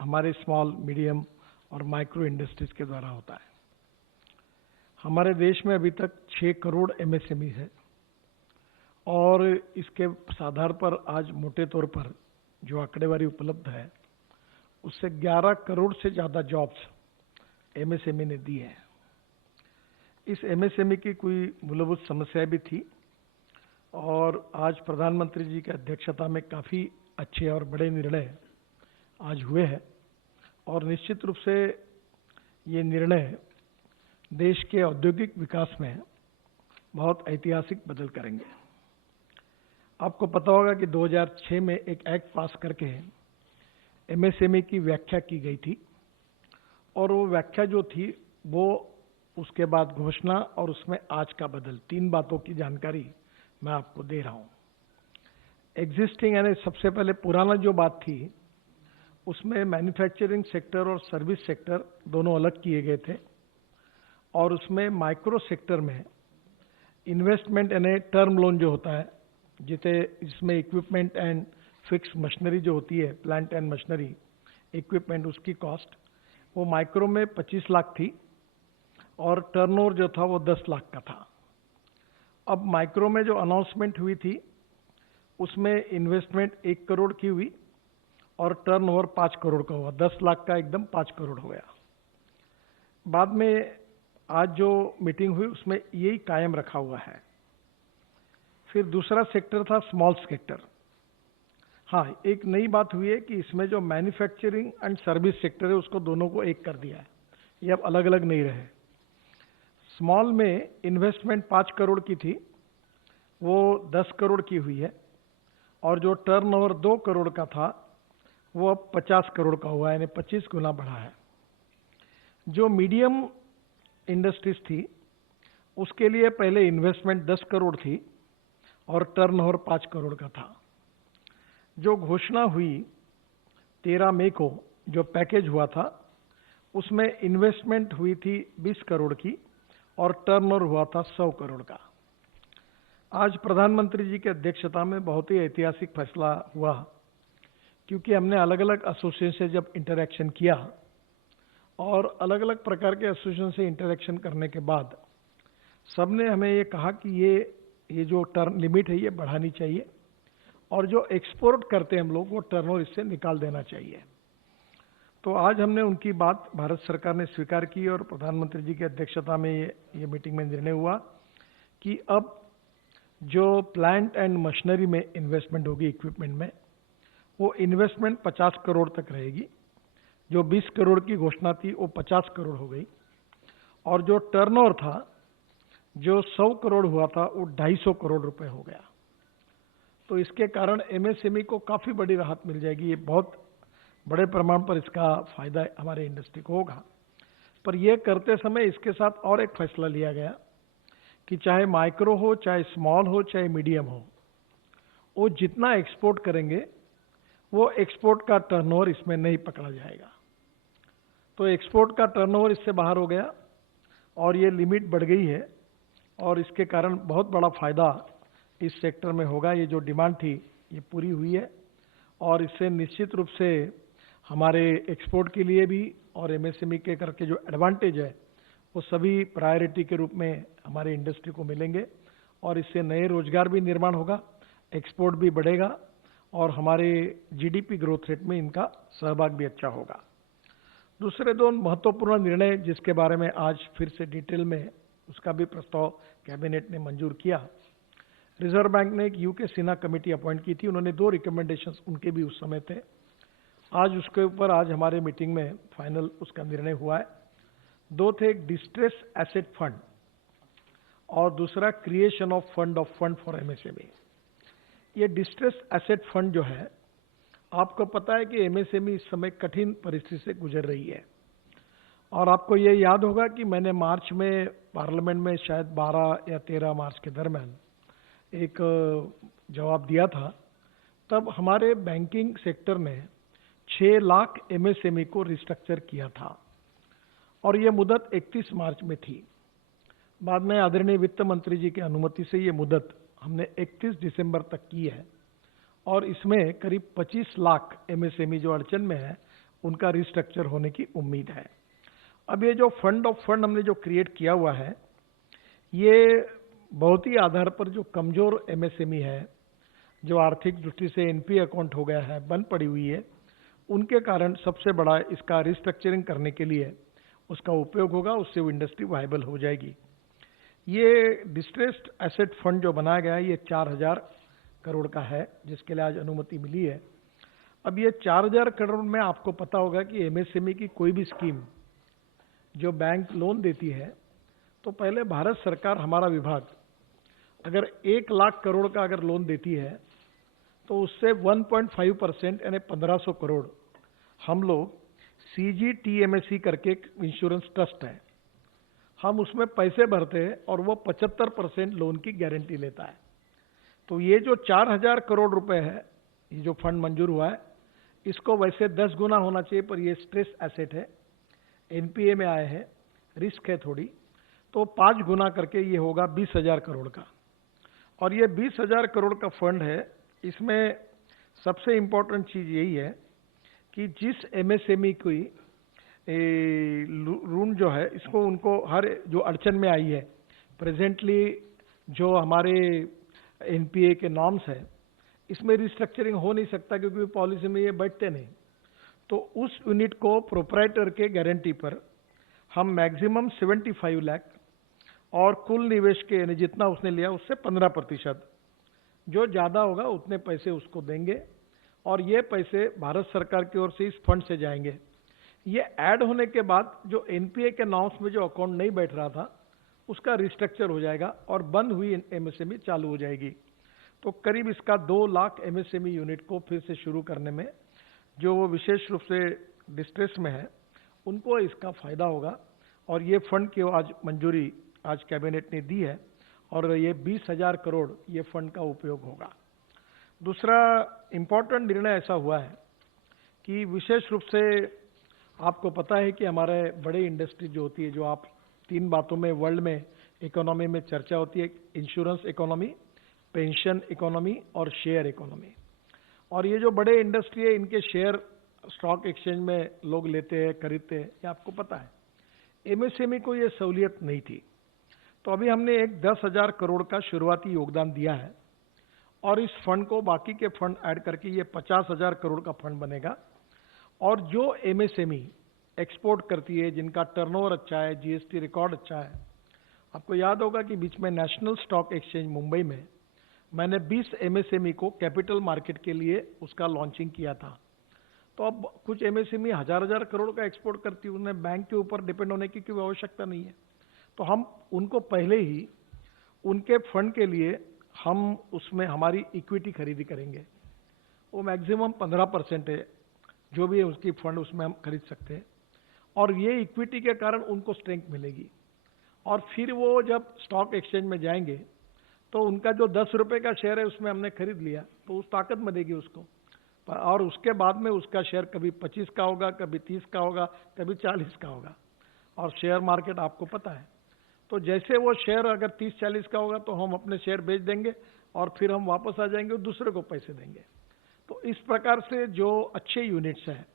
हमारे स्मॉल, मीडियम और माइक्रो इंडस्ट्रीज के द्वारा होता है। हमारे देश में अभी तक 6 करोड़ एमएसएमई है और इसके आधार पर आज मोटे तौर पर जो आंकड़ेवारी उपलब्ध है उससे 11 करोड़ से ज़्यादा जॉब्स एमएसएमई ने दी है। इस एमएसएमई की कोई मूलभूत समस्या भी थी और आज प्रधानमंत्री जी की अध्यक्षता में काफ़ी अच्छे और बड़े निर्णय आज हुए हैं और निश्चित रूप से ये निर्णय देश के औद्योगिक विकास में बहुत ऐतिहासिक बदल करेंगे। आपको पता होगा कि 2006 में एक एक्ट पास करके एमएसएमई की व्याख्या की गई थी और वो व्याख्या जो थी वो उसके बाद घोषणा और उसमें आज का बदल, 3 बातों की जानकारी मैं आपको दे रहा हूं। एग्जिस्टिंग यानी सबसे पहले पुराना जो बात थी उसमें मैन्युफैक्चरिंग सेक्टर और सर्विस सेक्टर दोनों अलग किए गए थे और उसमें माइक्रो सेक्टर में इन्वेस्टमेंट यानी टर्म लोन जो होता है जिसमें इक्विपमेंट एंड फिक्स मशीनरी जो होती है, प्लांट एंड मशीनरी इक्विपमेंट, उसकी कॉस्ट वो माइक्रो में 25 लाख थी और टर्नओवर जो था वो 10 लाख का था। अब माइक्रो में जो अनाउंसमेंट हुई थी उसमें इन्वेस्टमेंट 1 करोड़ की हुई और टर्नओवर 5 करोड़ का हुआ, 10 लाख का एकदम 5 करोड़ हो गया। बाद में आज जो मीटिंग हुई उसमें यही कायम रखा हुआ है। फिर दूसरा सेक्टर था स्मॉल सेक्टर। हाँ, एक नई बात हुई है कि इसमें जो मैन्युफैक्चरिंग एंड सर्विस सेक्टर है उसको दोनों को एक कर दिया है, ये अब अलग अलग नहीं रहे। स्मॉल में इन्वेस्टमेंट 5 करोड़ की थी, वो 10 करोड़ की हुई है, और जो टर्नओवर 2 करोड़ का था वो अब 50 करोड़ का हुआ है, यानी 25 गुना बढ़ा है। जो मीडियम इंडस्ट्रीज थी उसके लिए पहले इन्वेस्टमेंट 10 करोड़ थी और टर्नओवर 5 करोड़ का था। जो घोषणा हुई 13 मई को, जो पैकेज हुआ था, उसमें इन्वेस्टमेंट हुई थी 20 करोड़ की और टर्नओवर हुआ था 100 करोड़ का। आज प्रधानमंत्री जी की अध्यक्षता में बहुत ही ऐतिहासिक फैसला हुआ, क्योंकि हमने अलग अलग एसोसिएशन से जब इंटरेक्शन किया और अलग अलग प्रकार के एसोसिएशन से इंटरेक्शन करने के बाद सबने हमें ये कहा कि ये जो टर्न लिमिट है ये बढ़ानी चाहिए, और जो एक्सपोर्ट करते हैं हम लोग वो टर्नओवर इससे निकाल देना चाहिए। तो आज हमने उनकी बात भारत सरकार ने स्वीकार की और प्रधानमंत्री जी की अध्यक्षता में ये मीटिंग में निर्णय हुआ कि अब जो प्लांट एंड मशीनरी में इन्वेस्टमेंट होगी, इक्विपमेंट में, वो इन्वेस्टमेंट 50 करोड़ तक रहेगी। जो 20 करोड़ की घोषणा थी वो 50 करोड़ हो गई, और जो टर्नओवर था, जो 100 करोड़ हुआ था, वो 250 करोड़ रुपए हो गया। तो इसके कारण एमएसएमई को काफी बड़ी राहत मिल जाएगी। ये बहुत बड़े प्रमाण पर इसका फायदा हमारे इंडस्ट्री को होगा। पर यह करते समय इसके साथ और एक फैसला लिया गया कि चाहे माइक्रो हो, चाहे स्मॉल हो, चाहे मीडियम हो, वो जितना एक्सपोर्ट करेंगे वो एक्सपोर्ट का टर्नओवर इसमें नहीं पकड़ा जाएगा। तो एक्सपोर्ट का टर्नओवर इससे बाहर हो गया और ये लिमिट बढ़ गई है, और इसके कारण बहुत बड़ा फायदा इस सेक्टर में होगा। ये जो डिमांड थी ये पूरी हुई है, और इससे निश्चित रूप से हमारे एक्सपोर्ट के लिए भी और एमएसएमई के करके जो एडवांटेज है वो सभी प्रायोरिटी के रूप में हमारे इंडस्ट्री को मिलेंगे, और इससे नए रोजगार भी निर्माण होगा, एक्सपोर्ट भी बढ़ेगा, और हमारे जीडीपी ग्रोथ रेट में इनका सहभाग भी अच्छा होगा। दूसरे दो महत्वपूर्ण निर्णय जिसके बारे में आज फिर से डिटेल में उसका भी प्रस्ताव कैबिनेट ने मंजूर किया। रिजर्व बैंक ने एक यूके सिन्हा कमेटी अपॉइंट की थी, उन्होंने 2 रिकमेंडेशंस उनके भी उस समय थे। आज उसके ऊपर आज हमारे मीटिंग में फाइनल उसका निर्णय हुआ है। 2 थे, एक डिस्ट्रेस एसेट फंड और दूसरा creation of fund for MSME. ये डिस्ट्रेस एसेट फंड जो है, आपको पता है कि एमएसएमई इस समय कठिन परिस्थिति से गुजर रही है, और आपको ये याद होगा कि मैंने मार्च में पार्लियामेंट में शायद 12 या 13 मार्च के दरमियान एक जवाब दिया था। तब हमारे बैंकिंग सेक्टर ने 6 लाख एमएसएमई को रिस्ट्रक्चर किया था, और ये मुदत 31 मार्च में थी। बाद में आदरणीय वित्त मंत्री जी की अनुमति से ये मुदत हमने 31 दिसंबर तक की है, और इसमें करीब 25 लाख एमएसएमई जो अड़चन में है उनका रिस्ट्रक्चर होने की उम्मीद है। अब ये जो फंड ऑफ फंड हमने जो क्रिएट किया हुआ है, ये बहुत ही आधार पर जो कमजोर एमएसएमई है, जो आर्थिक दृष्टि से एनपी अकाउंट हो गया है, बंद पड़ी हुई है, उनके कारण सबसे बड़ा इसका रिस्ट्रक्चरिंग करने के लिए उसका उपयोग होगा, उससे वो इंडस्ट्री वायबल हो जाएगी। ये डिस्ट्रेस्ड एसेट फंड जो बनाया गया है ये 4000 करोड़ का है, जिसके लिए आज अनुमति मिली है। अब ये 4000 करोड़ में आपको पता होगा कि एमएसएमई की कोई भी स्कीम जो बैंक लोन देती है, तो पहले भारत सरकार, हमारा विभाग, अगर 1 लाख करोड़ का अगर लोन देती है तो उससे 1.5% यानी 1500 करोड़ हम लोग CGTMSE करके एक इंश्योरेंस ट्रस्ट है, हम उसमें पैसे भरते हैं और वो 75% लोन की गारंटी लेता है। तो ये जो 4000 करोड़ रुपए है, ये जो फंड मंजूर हुआ है, इसको वैसे 10 गुना होना चाहिए, पर ये स्ट्रेस एसेट है, एनपीए में आए हैं, रिस्क है थोड़ी, तो 5 गुना करके ये होगा 20,000 करोड़ का। और ये 20,000 करोड़ का फंड है। इसमें सबसे इंपॉर्टेंट चीज यही है कि जिस एमएसएमई की ऋण जो है, इसको उनको हर जो अड़चन में आई है, प्रेजेंटली जो हमारे एनपीए के नॉर्म्स है, इसमें रिस्ट्रक्चरिंग हो नहीं सकता क्योंकि पॉलिसी में ये बैठते नहीं। तो उस यूनिट को प्रोप्राइटर के गारंटी पर हम मैक्सिमम 75 लाख और कुल निवेश के यानी जितना उसने लिया उससे 15%, जो ज़्यादा होगा उतने पैसे उसको देंगे और ये पैसे भारत सरकार की ओर से इस फंड से जाएंगे। ये ऐड होने के बाद जो एनपीए के नाउंस में जो अकाउंट नहीं बैठ रहा था उसका रिस्ट्रक्चर हो जाएगा और बंद हुई एमएसएमई चालू हो जाएगी। तो करीब इसका 2 लाख एमएसएमई यूनिट को फिर से शुरू करने में जो वो विशेष रूप से डिस्ट्रेस में है उनको इसका फायदा होगा और ये फंड की आज मंजूरी आज कैबिनेट ने दी है और ये 20,000 करोड़ ये फंड का उपयोग होगा। दूसरा इम्पोर्टेंट निर्णय ऐसा हुआ है कि विशेष रूप से आपको पता है कि हमारे बड़े इंडस्ट्री जो होती है, जो आप 3 बातों में वर्ल्ड में इकोनॉमी में चर्चा होती है, इंश्योरेंस इकोनॉमी, पेंशन इकोनॉमी और शेयर इकोनॉमी। और ये जो बड़े इंडस्ट्री है इनके शेयर स्टॉक एक्सचेंज में लोग लेते हैं, खरीदते हैं, ये आपको पता है। एमएसएमई को ये सहूलियत नहीं थी, तो अभी हमने एक 10,000 करोड़ का शुरुआती योगदान दिया है और इस फंड को बाकी के फंड ऐड करके ये 50,000 करोड़ का फंड बनेगा। और जो एमएसएमई एक्सपोर्ट करती है, जिनका टर्नओवर अच्छा है, जीएसटी रिकॉर्ड अच्छा है, आपको याद होगा कि बीच में नेशनल स्टॉक एक्सचेंज मुंबई में मैंने 20 एमएसएमई को कैपिटल मार्केट के लिए उसका लॉन्चिंग किया था। तो अब कुछ एमएसएमई हजार करोड़ का एक्सपोर्ट करती है, उन्हें बैंक के ऊपर डिपेंड होने की कोई आवश्यकता नहीं है। तो हम उनको पहले ही उनके फंड के लिए हम उसमें हमारी इक्विटी खरीदी करेंगे। वो मैक्सिमम 15% है, जो भी है उसकी फंड उसमें हम खरीद सकते हैं और ये इक्विटी के कारण उनको स्ट्रेंथ मिलेगी। और फिर वो जब स्टॉक एक्सचेंज में जाएंगे तो उनका जो 10 रुपए का शेयर है उसमें हमने खरीद लिया तो उस ताकत में देगी उसको, और उसके बाद में उसका शेयर कभी 25 का होगा, कभी 30 का होगा, कभी 40 का होगा। और शेयर मार्केट आपको पता है, तो जैसे वो शेयर अगर 30-40 का होगा तो हम अपने शेयर बेच देंगे और फिर हम वापस आ जाएंगे और दूसरे को पैसे देंगे। तो इस प्रकार से जो अच्छे यूनिट्स हैं,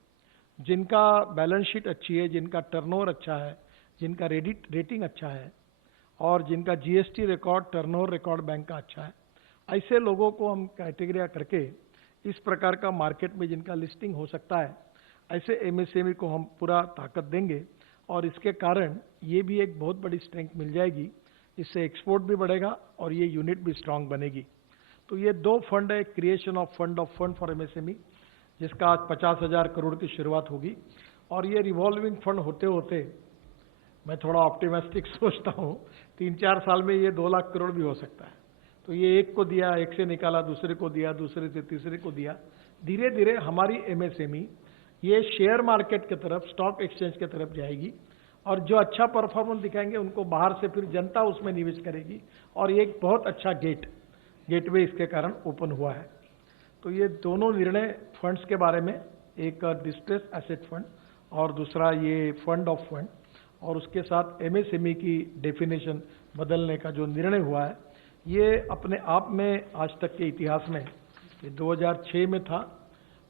जिनका बैलेंस शीट अच्छी है, जिनका टर्नओवर अच्छा है, जिनका रेटिंग अच्छा है और जिनका GST record, turnover record bank का अच्छा है, ऐसे लोगों को हम कैटेगरिया करके इस प्रकार का मार्केट में जिनका लिस्टिंग हो सकता है, ऐसे एमएसएमई को हम पूरा ताकत देंगे और इसके कारण ये भी एक बहुत बड़ी स्ट्रेंथ मिल जाएगी। इससे एक्सपोर्ट भी बढ़ेगा और ये यूनिट भी स्ट्रांग बनेगी। तो ये 2 फंड है, creation of fund for MSME, जिसका आज 50,000 करोड़ की शुरुआत होगी और ये रिवॉल्विंग फंड होते होते मैं थोड़ा ऑप्टिमिस्टिक सोचता हूँ 3-4 साल में ये 2 लाख करोड़ भी हो सकता है। तो ये एक को दिया, एक से निकाला, दूसरे को दिया, दूसरे से तीसरे को दिया, धीरे धीरे हमारी एमएसएमई ये शेयर मार्केट की तरफ, स्टॉक एक्सचेंज की तरफ जाएगी और जो अच्छा परफॉर्मेंस दिखाएंगे उनको बाहर से फिर जनता उसमें निवेश करेगी और ये एक बहुत अच्छा गेटवे इसके कारण ओपन हुआ है। तो ये दोनों निर्णय फंड्स के बारे में, एक डिस्ट्रेस एसेट फंड और दूसरा ये फंड ऑफ फंड, और उसके साथ एमएसएमई की डेफिनेशन बदलने का जो निर्णय हुआ है, ये अपने आप में आज तक के इतिहास में, ये 2006 में था,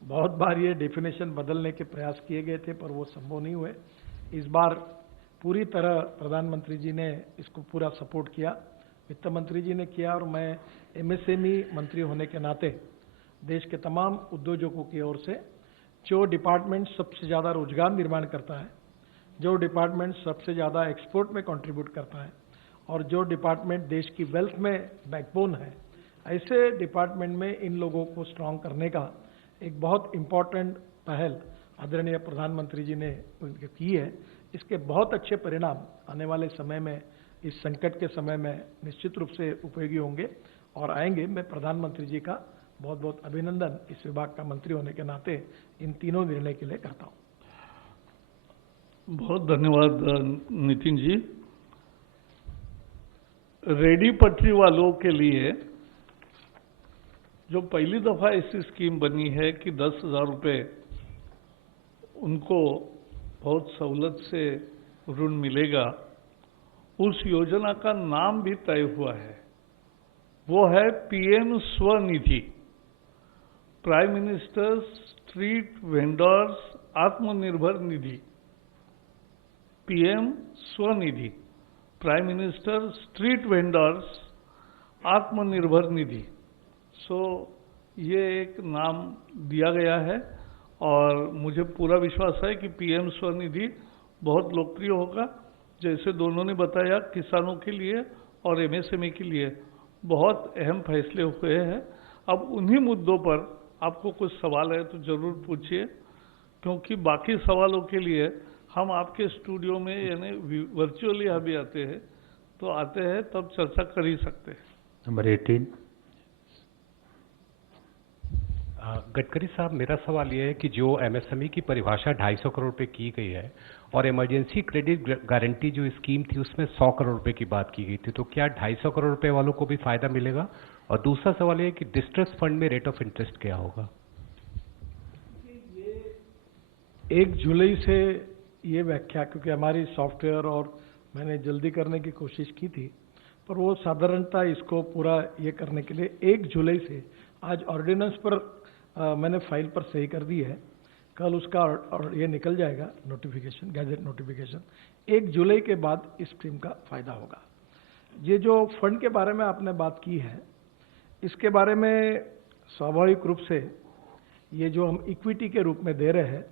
बहुत बार ये डेफिनेशन बदलने के प्रयास किए गए थे पर वो संभव नहीं हुए। इस बार पूरी तरह प्रधानमंत्री जी ने इसको पूरा सपोर्ट किया, वित्त मंत्री जी ने किया और मैं एमएसएमई मंत्री होने के नाते देश के तमाम उद्योजकों की ओर से, जो डिपार्टमेंट सबसे ज़्यादा रोजगार निर्माण करता है, जो डिपार्टमेंट सबसे ज़्यादा एक्सपोर्ट में कंट्रीब्यूट करता है और जो डिपार्टमेंट देश की वेल्थ में बैकबोन है, ऐसे डिपार्टमेंट में इन लोगों को स्ट्रांग करने का एक बहुत इम्पोर्टेंट पहल आदरणीय प्रधानमंत्री जी ने की है। इसके बहुत अच्छे परिणाम आने वाले समय में, इस संकट के समय में निश्चित रूप से उपयोगी होंगे और आएंगे। मैं प्रधानमंत्री जी का बहुत बहुत अभिनंदन इस विभाग का मंत्री होने के नाते इन तीनों निर्णय के लिए करता हूँ। बहुत धन्यवाद नितिन जी। रेडी पटरी वालों के लिए जो पहली दफा ऐसी स्कीम बनी है कि 10,000 रुपये उनको बहुत सहूलत से ऋण मिलेगा, उस योजना का नाम भी तय हुआ है। वो है PM Svanidhi, prime minister street vendors Atmanirbhar Nidhi. PM Svanidhi, prime minister street vendors Atmanirbhar Nidhi. ये एक नाम दिया गया है और मुझे पूरा विश्वास है कि पीएम स्वनिधि बहुत लोकप्रिय होगा। जैसे दोनों ने बताया, किसानों के लिए और एमएसएमई के लिए बहुत अहम फैसले हुए हैं। अब उन्हीं मुद्दों पर आपको कुछ सवाल है तो जरूर पूछिए, क्योंकि बाकी सवालों के लिए हम आपके स्टूडियो में यानी वर्चुअली अभी आते हैं, तो आते हैं तब चर्चा कर ही सकते हैं। नंबर 18। गडकरी साहब, मेरा सवाल ये है कि जो एमएसएमई की परिभाषा 250 करोड़ रुपए की गई है और इमरजेंसी क्रेडिट गारंटी जो स्कीम थी उसमें 100 करोड़ रुपए की बात की गई थी, तो क्या 250 करोड़ रुपए वालों को भी फायदा मिलेगा? और दूसरा सवाल ये है कि डिस्ट्रेस फंड में रेट ऑफ इंटरेस्ट क्या होगा? 1 जुलाई से ये व्याख्या, क्योंकि हमारी सॉफ्टवेयर और मैंने जल्दी करने की कोशिश की थी, पर वो साधारणतः इसको पूरा ये करने के लिए 1 जुलाई से, आज ऑर्डिनेंस पर मैंने फाइल पर सही कर दी है, कल उसका और ये निकल जाएगा नोटिफिकेशन, गैजेट नोटिफिकेशन। 1 जुलाई के बाद इस स्कीम का फायदा होगा। ये जो फंड के बारे में आपने बात की है, इसके बारे में स्वाभाविक रूप से ये जो हम इक्विटी के रूप में दे रहे हैं,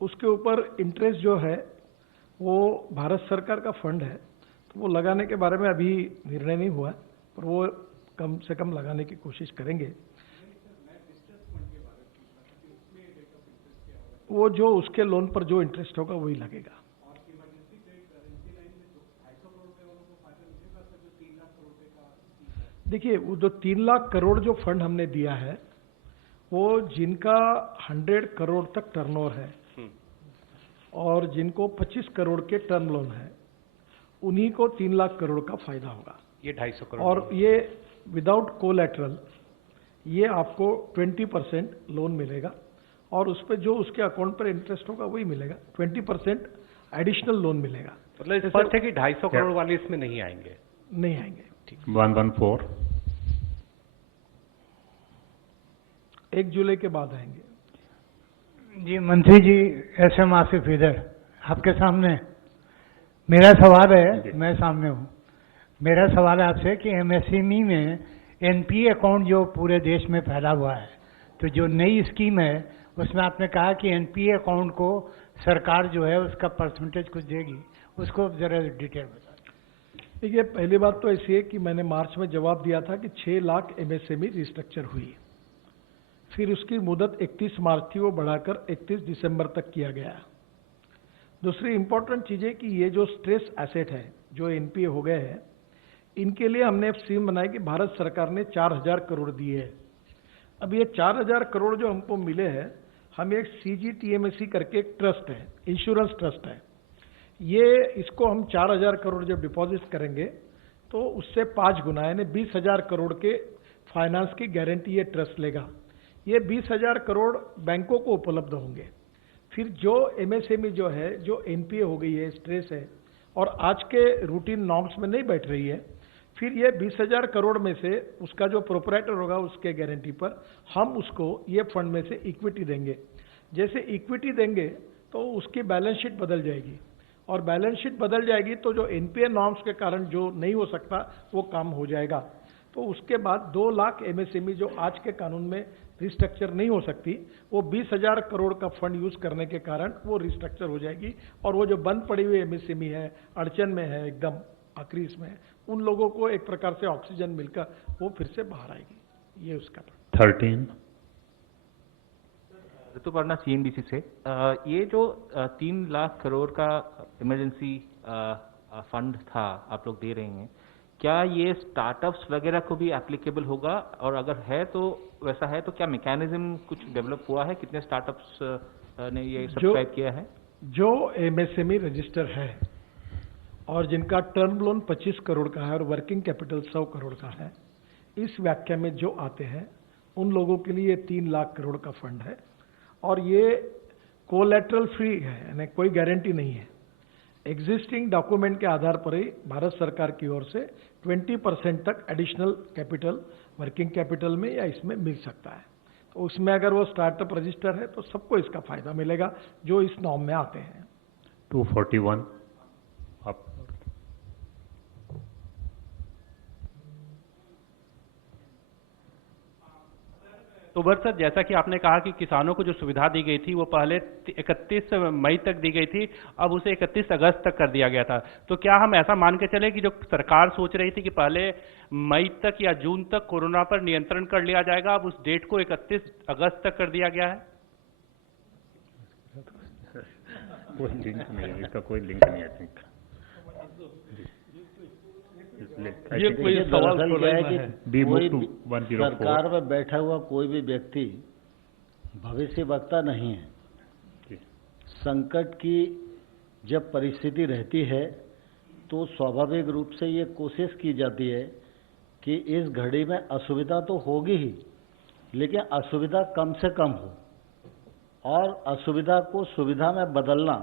उसके ऊपर इंटरेस्ट जो है वो भारत सरकार का फंड है, तो वो लगाने के बारे में अभी निर्णय नहीं हुआ है, पर वो कम से कम लगाने की कोशिश करेंगे। वो जो उसके लोन पर जो इंटरेस्ट होगा वही लगेगा। देखिए, वो जो 3 लाख करोड़ जो फंड हमने दिया है, वो जिनका 100 करोड़ तक टर्नओवर है और जिनको 25 करोड़ के टर्म लोन है, उन्हीं को 3 लाख करोड़ का फायदा होगा। ये 250 करोड़ और ये विदाउट कोलैटरल, ये आपको 20% लोन मिलेगा और उस पर जो उसके अकाउंट पर इंटरेस्ट होगा वही मिलेगा। 20% एडिशनल लोन मिलेगा। मतलब स्पष्ट है कि 250 करोड़ वाले इसमें नहीं आएंगे? नहीं आएंगे। 114। 1 जुलाई के बाद आएंगे। जी मंत्री जी, एसएम आसिफ इधर आपके सामने। मेरा सवाल है, मैं सामने हूँ। मेरा सवाल है आपसे कि एमएसएमई में एनपीए अकाउंट जो पूरे देश में फैला हुआ है, तो जो नई स्कीम है उसमें आपने कहा कि एनपीए अकाउंट को सरकार जो है उसका परसेंटेज कुछ देगी, उसको जरा डिटेल बता। देखिए, पहली बात तो ऐसी है कि मैंने मार्च में जवाब दिया था कि 6 लाख एमएसएमई रिस्ट्रक्चर हुई, फिर उसकी मुदत 31 मार्च थी, वो बढ़ाकर 31 दिसंबर तक किया गया। दूसरी इंपॉर्टेंट चीज़ है कि ये जो स्ट्रेस एसेट है जो एनपीए हो गए हैं, इनके लिए हमने स्कीम बनाई कि भारत सरकार ने 4000 करोड़ दिए है। अब ये 4000 करोड़ जो हमको मिले हैं, हम एक सीजीटीएमएसी करके एक ट्रस्ट है, इंश्योरेंस ट्रस्ट है, ये इसको हम 4000 करोड़ जब डिपॉजिट करेंगे तो उससे 5 गुना यानी 20,000 करोड़ के फाइनेंस की गारंटी ये ट्रस्ट लेगा। ये 20,000 करोड़ बैंकों को उपलब्ध होंगे। फिर जो एमएसएमई जो है, जो एनपीए हो गई है, स्ट्रेस है और आज के रूटीन नॉर्म्स में नहीं बैठ रही है, फिर ये 20,000 करोड़ में से उसका जो प्रोपराइटर होगा उसके गारंटी पर हम उसको ये फंड में से इक्विटी देंगे। जैसे इक्विटी देंगे तो उसकी बैलेंस शीट बदल जाएगी और बैलेंस शीट बदल जाएगी तो जो एनपीए नॉर्म्स के कारण जो नहीं हो सकता वो काम हो जाएगा। तो उसके बाद 2 लाख एमएसएमई जो आज के कानून में रिस्ट्रक्चर नहीं हो सकती, वो 20,000 करोड़ का फंड यूज करने के कारण वो रिस्ट्रक्चर हो जाएगी और वो जो बंद पड़ी हुई एमएसएमई है, अड़चन में है, एकदम आखिरी इसमें, उन लोगों को एक प्रकार से ऑक्सीजन मिलकर वो फिर से बाहर आएगी। ये उसका 13। ऋतुपर्णा सीएनबीसी से। ये जो 3 लाख करोड़ का इमरजेंसी फंड था आप लोग दे रहे हैं, क्या ये स्टार्टअप्स वगैरह को भी एप्लीकेबल होगा? और अगर है तो वैसा है तो क्या मैकेनिज्म कुछ डेवलप हुआ है? कितने स्टार्टअप्स ने ये सब्सक्राइब किया है? जो एमएसएमई रजिस्टर है और जिनका टर्म लोन 25 करोड़ का है और वर्किंग कैपिटल 100 करोड़ का है, इस व्याख्या में जो आते हैं उन लोगों के लिए 3 लाख करोड़ का फंड है और ये कोलैटरल फ्री है, यानी कोई गारंटी नहीं है। एग्जिस्टिंग डॉक्यूमेंट के आधार पर ही भारत सरकार की ओर से 20% तक एडिशनल कैपिटल वर्किंग कैपिटल में या इसमें मिल सकता है। तो उसमें अगर वो स्टार्टअप रजिस्टर है तो सबको इसका फायदा मिलेगा जो इस नॉर्म में आते हैं। 241। आप तो सर, जैसा कि आपने कहा कि किसानों को जो सुविधा दी गई थी वो पहले 31 मई तक दी गई थी, अब उसे 31 अगस्त तक कर दिया गया था। तो क्या हम ऐसा मान के चले कि जो सरकार सोच रही थी कि पहले मई तक या जून तक कोरोना पर नियंत्रण कर लिया जाएगा, अब उस डेट को 31 अगस्त तक कर दिया गया है? कोई लिंक नहीं है, इसका कोई लिंक नहीं है। आई थिंक ये कोई सवाल दरअसल तो क्या है नहीं कि है। कोई भी 104 सरकार में बैठा हुआ कोई भी व्यक्ति भविष्य वक्ता नहीं है। जी। संकट की जब परिस्थिति रहती है तो स्वाभाविक रूप से ये कोशिश की जाती है कि इस घड़ी में असुविधा तो होगी ही, लेकिन असुविधा कम से कम हो, और असुविधा को सुविधा में बदलना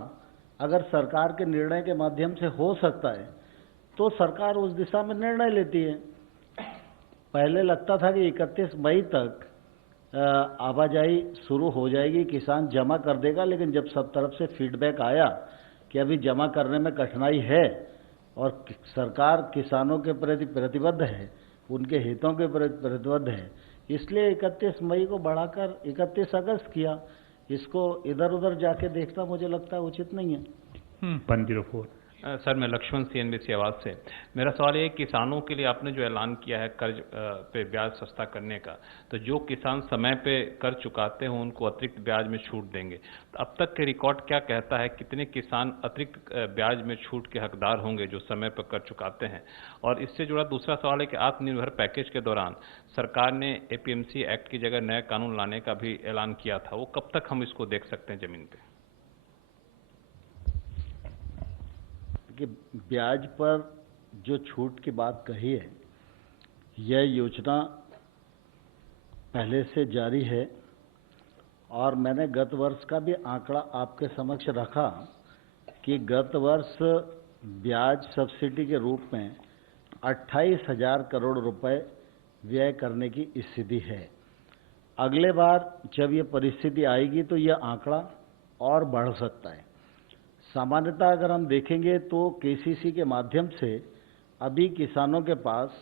अगर सरकार के निर्णय के माध्यम से हो सकता है तो सरकार उस दिशा में निर्णय लेती है। पहले लगता था कि 31 मई तक आवाजाही शुरू हो जाएगी, किसान जमा कर देगा, लेकिन जब सब तरफ से फीडबैक आया कि अभी जमा करने में कठिनाई है और सरकार किसानों के प्रति प्रतिबद्ध है, उनके हितों के प्रति प्रतिबद्ध है, इसलिए 31 मई को बढ़ाकर 31 अगस्त किया। इसको इधर उधर जाके देखना मुझे लगता है उचित नहीं है। 104। सर, मैं लक्ष्मण, CNBC आवाज़ से। मेरा सवाल ये है, किसानों के लिए आपने जो ऐलान किया है कर्ज पे ब्याज सस्ता करने का, तो जो किसान समय पे कर चुकाते हैं उनको अतिरिक्त ब्याज में छूट देंगे। तो अब तक के रिकॉर्ड क्या कहता है, कितने किसान अतिरिक्त ब्याज में छूट के हकदार होंगे जो समय पर कर चुकाते हैं? और इससे जुड़ा दूसरा सवाल है कि आत्मनिर्भर पैकेज के दौरान सरकार ने APMC एक्ट की जगह नया कानून लाने का भी ऐलान किया था, वो कब तक हम इसको देख सकते हैं जमीन पे? कि ब्याज पर जो छूट की बात कही है, यह योजना पहले से जारी है और मैंने गत वर्ष का भी आंकड़ा आपके समक्ष रखा कि गत वर्ष ब्याज सब्सिडी के रूप में 28,000 करोड़ रुपए व्यय करने की स्थिति है। अगले बार जब ये परिस्थिति आएगी तो यह आंकड़ा और बढ़ सकता है। सामान्यतः अगर हम देखेंगे तो KCC के माध्यम से अभी किसानों के पास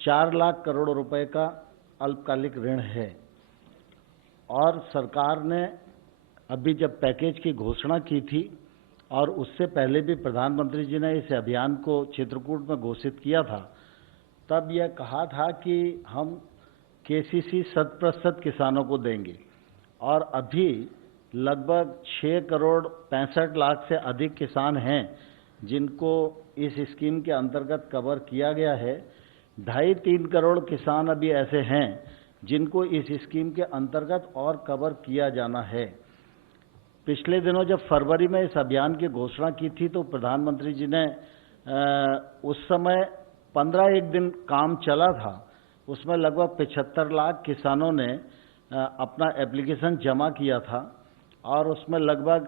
4 लाख करोड़ रुपए का अल्पकालिक ऋण है, और सरकार ने अभी जब पैकेज की घोषणा की थी और उससे पहले भी प्रधानमंत्री जी ने इस अभियान को चित्रकूट में घोषित किया था, तब यह कहा था कि हम KCC 100% किसानों को देंगे, और अभी लगभग 6 करोड़ 65 लाख से अधिक किसान हैं जिनको इस स्कीम के अंतर्गत कवर किया गया है। 2.5-3 करोड़ किसान अभी ऐसे हैं जिनको इस स्कीम के अंतर्गत और कवर किया जाना है। पिछले दिनों जब फरवरी में इस अभियान की घोषणा की थी तो प्रधानमंत्री जी ने उस समय 15 दिन काम चला था, उसमें लगभग 75 लाख किसानों ने अपना एप्लीकेशन जमा किया था, और उसमें लगभग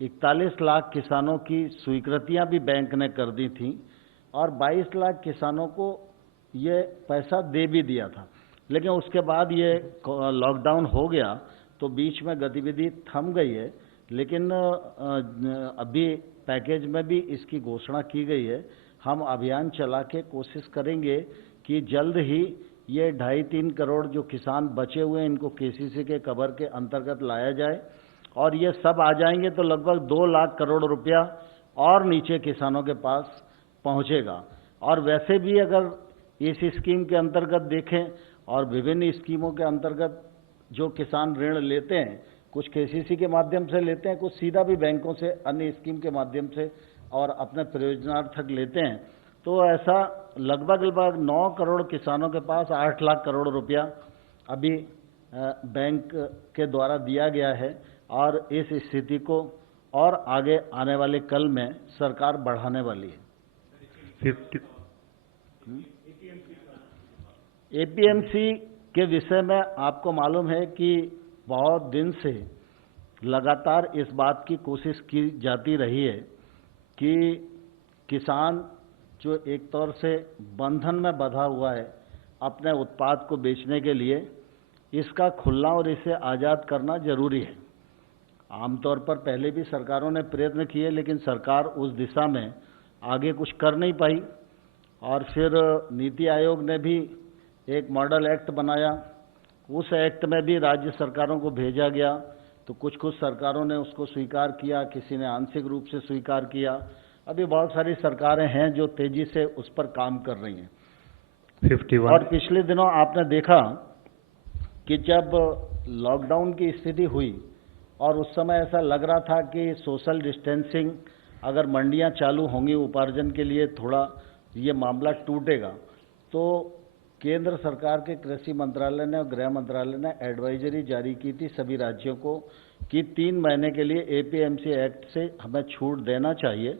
41 लाख किसानों की स्वीकृतियां भी बैंक ने कर दी थी, और 22 लाख किसानों को ये पैसा दे भी दिया था। लेकिन उसके बाद ये लॉकडाउन हो गया तो बीच में गतिविधि थम गई है, लेकिन अभी पैकेज में भी इसकी घोषणा की गई है। हम अभियान चला के कोशिश करेंगे कि जल्द ही ये 2.5-3 करोड़ जो किसान बचे हुए हैं इनको KCC के कवर के अंतर्गत लाया जाए, और ये सब आ जाएंगे तो लगभग 2 लाख करोड़ रुपया और नीचे किसानों के पास पहुंचेगा। और वैसे भी अगर इस स्कीम के अंतर्गत देखें और विभिन्न स्कीमों के अंतर्गत जो किसान ऋण लेते हैं, कुछ KCC के माध्यम से लेते हैं, कुछ सीधा भी बैंकों से अन्य स्कीम के माध्यम से और अपने प्रयोजनार्थक लेते हैं, तो ऐसा लगभग 9 करोड़ किसानों के पास 8 लाख करोड़ रुपया अभी बैंक के द्वारा दिया गया है, और इस स्थिति को और आगे आने वाले कल में सरकार बढ़ाने वाली है। APMC के विषय में आपको मालूम है कि बहुत दिन से लगातार इस बात की कोशिश की जाती रही है कि किसान जो एक तौर से बंधन में बंधा हुआ है अपने उत्पाद को बेचने के लिए, इसका खुलना और इसे आज़ाद करना जरूरी है। आमतौर पर पहले भी सरकारों ने प्रयत्न किए, लेकिन सरकार उस दिशा में आगे कुछ कर नहीं पाई, और फिर नीति आयोग ने भी एक मॉडल एक्ट बनाया, उस एक्ट में भी राज्य सरकारों को भेजा गया, तो कुछ सरकारों ने उसको स्वीकार किया, किसी ने आंशिक रूप से स्वीकार किया। अभी बहुत सारी सरकारें हैं जो तेजी से उस पर काम कर रही हैं। 51। और पिछले दिनों आपने देखा कि जब लॉकडाउन की स्थिति हुई और उस समय ऐसा लग रहा था कि सोशल डिस्टेंसिंग, अगर मंडियां चालू होंगी उपार्जन के लिए, थोड़ा ये मामला टूटेगा, तो केंद्र सरकार के कृषि मंत्रालय ने और गृह मंत्रालय ने एडवाइजरी जारी की थी सभी राज्यों को कि 3 महीने के लिए एपीएमसी एक्ट से हमें छूट देना चाहिए,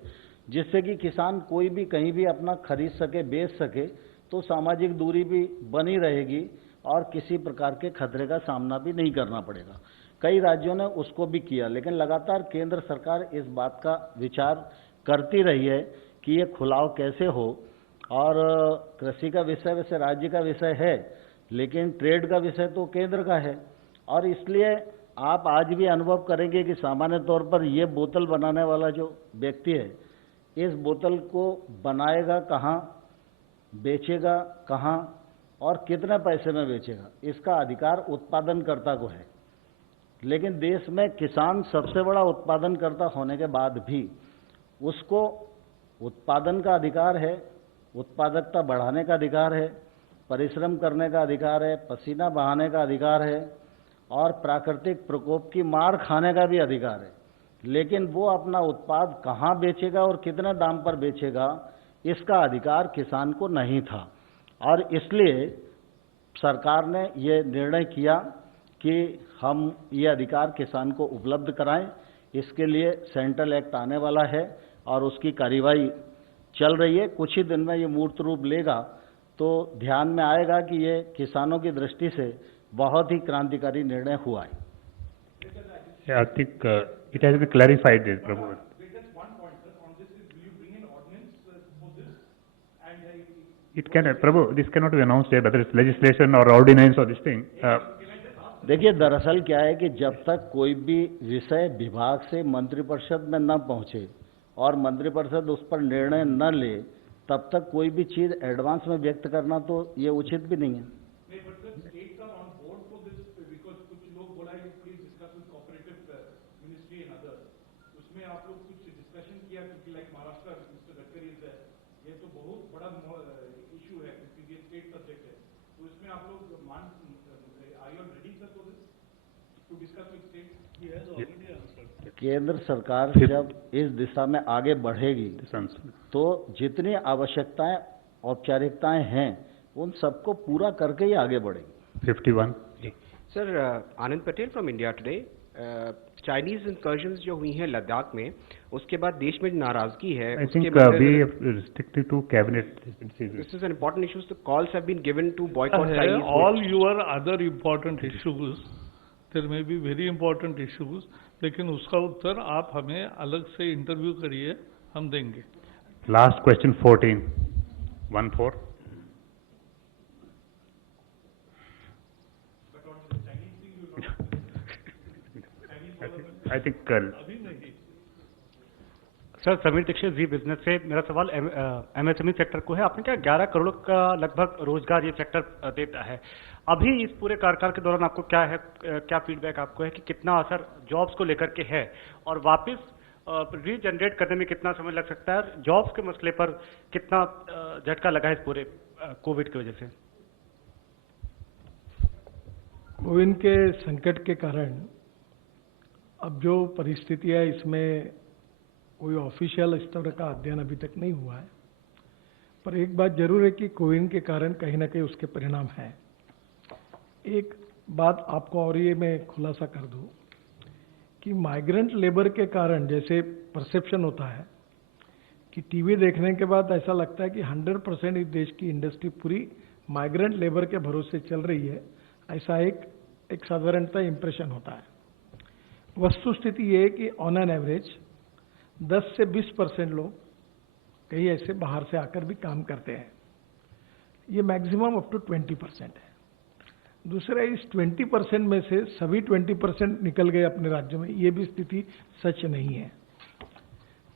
जिससे कि किसान कोई भी कहीं भी अपना खरीद सके, बेच सके, तो सामाजिक दूरी भी बनी रहेगी और किसी प्रकार के खतरे का सामना भी नहीं करना पड़ेगा। कई राज्यों ने उसको भी किया, लेकिन लगातार केंद्र सरकार इस बात का विचार करती रही है कि ये खुलाव कैसे हो। और कृषि का विषय वैसे राज्य का विषय है, लेकिन ट्रेड का विषय तो केंद्र का है। और इसलिए आप आज भी अनुभव करेंगे कि सामान्य तौर पर ये बोतल बनाने वाला जो व्यक्ति है, इस बोतल को बनाएगा कहाँ, बेचेगा कहाँ और कितने पैसे में बेचेगा, इसका अधिकार उत्पादनकर्ता को है। लेकिन देश में किसान सबसे बड़ा उत्पादनकर्ता होने के बाद भी उसको उत्पादन का अधिकार है, उत्पादकता बढ़ाने का अधिकार है, परिश्रम करने का अधिकार है, पसीना बहाने का अधिकार है और प्राकृतिक प्रकोप की मार खाने का भी अधिकार है। लेकिन वो अपना उत्पाद कहाँ बेचेगा और कितने दाम पर बेचेगा, इसका अधिकार किसान को नहीं था। और इसलिए सरकार ने ये निर्णय किया कि हम ये अधिकार किसान को उपलब्ध कराएं। इसके लिए सेंट्रल एक्ट आने वाला है और उसकी कार्यवाही चल रही है। कुछ ही दिन में ये मूर्त रूप लेगा तो ध्यान में आएगा कि ये किसानों की दृष्टि से बहुत ही क्रांतिकारी निर्णय हुआ है। I think it has been clarified, Prabhu. It can, Prabhu, this cannot be announced here, whether it's legislation or ordinance or this thing. देखिए, दरअसल क्या है कि जब तक कोई भी विषय विभाग से मंत्रिपरिषद में न पहुंचे और मंत्रिपरिषद उस पर निर्णय न ले, तब तक कोई भी चीज एडवांस में व्यक्त करना तो ये उचित भी नहीं है। केंद्र सरकार जब इस दिशा में आगे बढ़ेगी तो जितनी आवश्यकताएं, औपचारिकताएं हैं, उन सबको पूरा करके ही आगे बढ़ेगी। 51। Sir, Anand Patel from India today. Chinese इंकर्जन्स जो हुई हैं लद्दाख में, उसके बाद देश में नाराजगी है। I think we have restricted to cabinet decisions. This is an important issue. The calls have been given to boycott Chinese. All your other important issues, there may be very important issues, लेकिन उसका उत्तर आप हमें अलग से interview करिए, हम देंगे। Last question 14. 14. I think sir, Sameer Dikshit ji business से मेरा सवाल एमएसएमई सेक्टर को है। आपने क्या 11 करोड़ का लगभग रोजगार ये सेक्टर देता है। अभी इस पूरे कार्यकाल के दौरान आपको क्या है, क्या फीडबैक आपको है कि कितना असर जॉब्स को लेकर के है और वापस रीजनरेट करने में कितना समय लग सकता है, जॉब्स के मसले पर कितना झटका लगा है इस पूरे कोविड की वजह से? कोविड के संकट के कारण अब जो परिस्थिति है, इसमें कोई ऑफिशियल स्तर का अध्ययन अभी तक नहीं हुआ है, पर एक बात जरूर है कि कोविड के कारण कहीं ना कहीं उसके परिणाम हैं। एक बात आपको और ये मैं खुलासा कर दूं कि माइग्रेंट लेबर के कारण जैसे परसेप्शन होता है कि टीवी देखने के बाद ऐसा लगता है कि 100% इस देश की इंडस्ट्री पूरी माइग्रेंट लेबर के भरोसे चल रही है, ऐसा एक साधारणतः इंप्रेशन होता है। वस्तुस्थिति ये है कि ऑन एन एवरेज 10 से 20% लोग कहीं ऐसे बाहर से आकर भी काम करते हैं। ये मैक्सिमम अप टू 20% है। दूसरा, इस 20% में से सभी 20% निकल गए अपने राज्यों में, ये भी स्थिति सच नहीं है।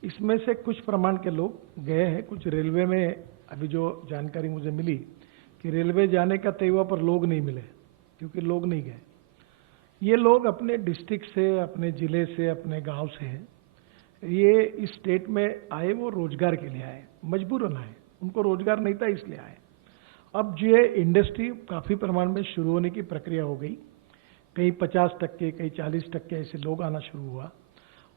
इसमें से कुछ प्रमाण के लोग गए हैं, कुछ रेलवे में। अभी जो जानकारी मुझे मिली कि रेलवे जाने का तय हुआ पर लोग नहीं मिले, क्योंकि लोग नहीं गए। ये लोग अपने डिस्ट्रिक्ट से, अपने ज़िले से, अपने गांव से ये इस स्टेट में आए, वो रोजगार के लिए आए, मजबूरन आए, उनको रोजगार नहीं था इसलिए आए। अब ये इंडस्ट्री काफ़ी प्रमाण में शुरू होने की प्रक्रिया हो गई, कहीं 50%, कहीं 40% ऐसे लोग आना शुरू हुआ।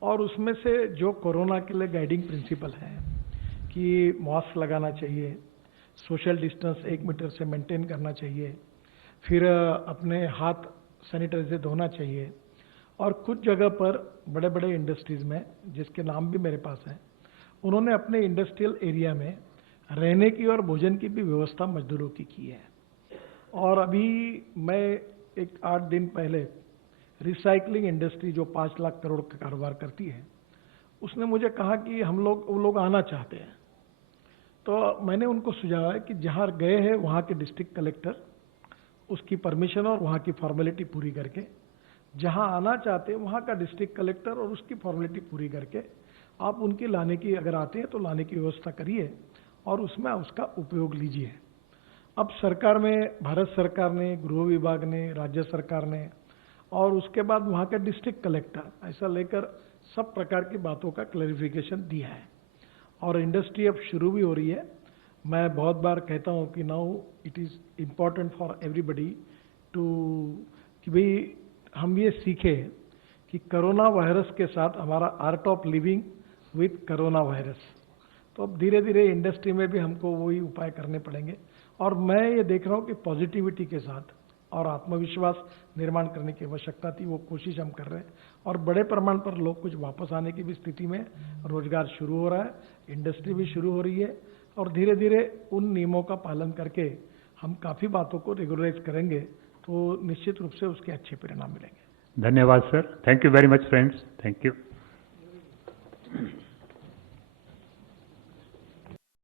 और उसमें से जो कोरोना के लिए गाइडिंग प्रिंसिपल है कि मास्क लगाना चाहिए, सोशल डिस्टेंस 1 मीटर से मेंटेन करना चाहिए, फिर अपने हाथ सैनिटाइजर से धोना चाहिए, और कुछ जगह पर बड़े बड़े इंडस्ट्रीज़ में, जिसके नाम भी मेरे पास हैं, उन्होंने अपने इंडस्ट्रियल एरिया में रहने की और भोजन की भी व्यवस्था मजदूरों की है। और अभी मैं एक 8 दिन पहले रिसाइकलिंग इंडस्ट्री जो 5 लाख करोड़ का कारोबार करती है, उसने मुझे कहा कि वो लोग आना चाहते हैं। तो मैंने उनको सुझाया कि जहाँ गए हैं वहाँ के डिस्ट्रिक्ट कलेक्टर उसकी परमिशन और वहाँ की फॉर्मेलिटी पूरी करके, जहाँ आना चाहते हैं वहाँ का डिस्ट्रिक्ट कलेक्टर और उसकी फॉर्मेलिटी पूरी करके आप उनकी लाने की, अगर आते हैं तो लाने की व्यवस्था करिए और उसमें उसका उपयोग लीजिए। अब सरकार में, भारत सरकार ने, गृह विभाग ने, राज्य सरकार ने और उसके बाद वहाँ के डिस्ट्रिक्ट कलेक्टर, ऐसा लेकर सब प्रकार की बातों का क्लैरिफिकेशन दिया है और इंडस्ट्री अब शुरू भी हो रही है। मैं बहुत बार कहता हूँ कि now it is important for everybody to, कि भाई हम ये सीखें कि कोरोना वायरस के साथ हमारा art of living with corona virus. तो अब धीरे धीरे इंडस्ट्री में भी हमको वही उपाय करने पड़ेंगे। और मैं ये देख रहा हूँ कि पॉजिटिविटी के साथ और आत्मविश्वास निर्माण करने की आवश्यकता थी, वो कोशिश हम कर रहे हैं और बड़े प्रमाण पर लोग कुछ वापस आने की भी स्थिति में, रोजगार शुरू हो रहा है, इंडस्ट्री भी शुरू हो रही है और धीरे धीरे उन नियमों का पालन करके हम काफ़ी बातों को रेगुलराइज करेंगे तो निश्चित रूप से उसके अच्छे परिणाम मिलेंगे। धन्यवाद sir, thank you very much friends, thank you.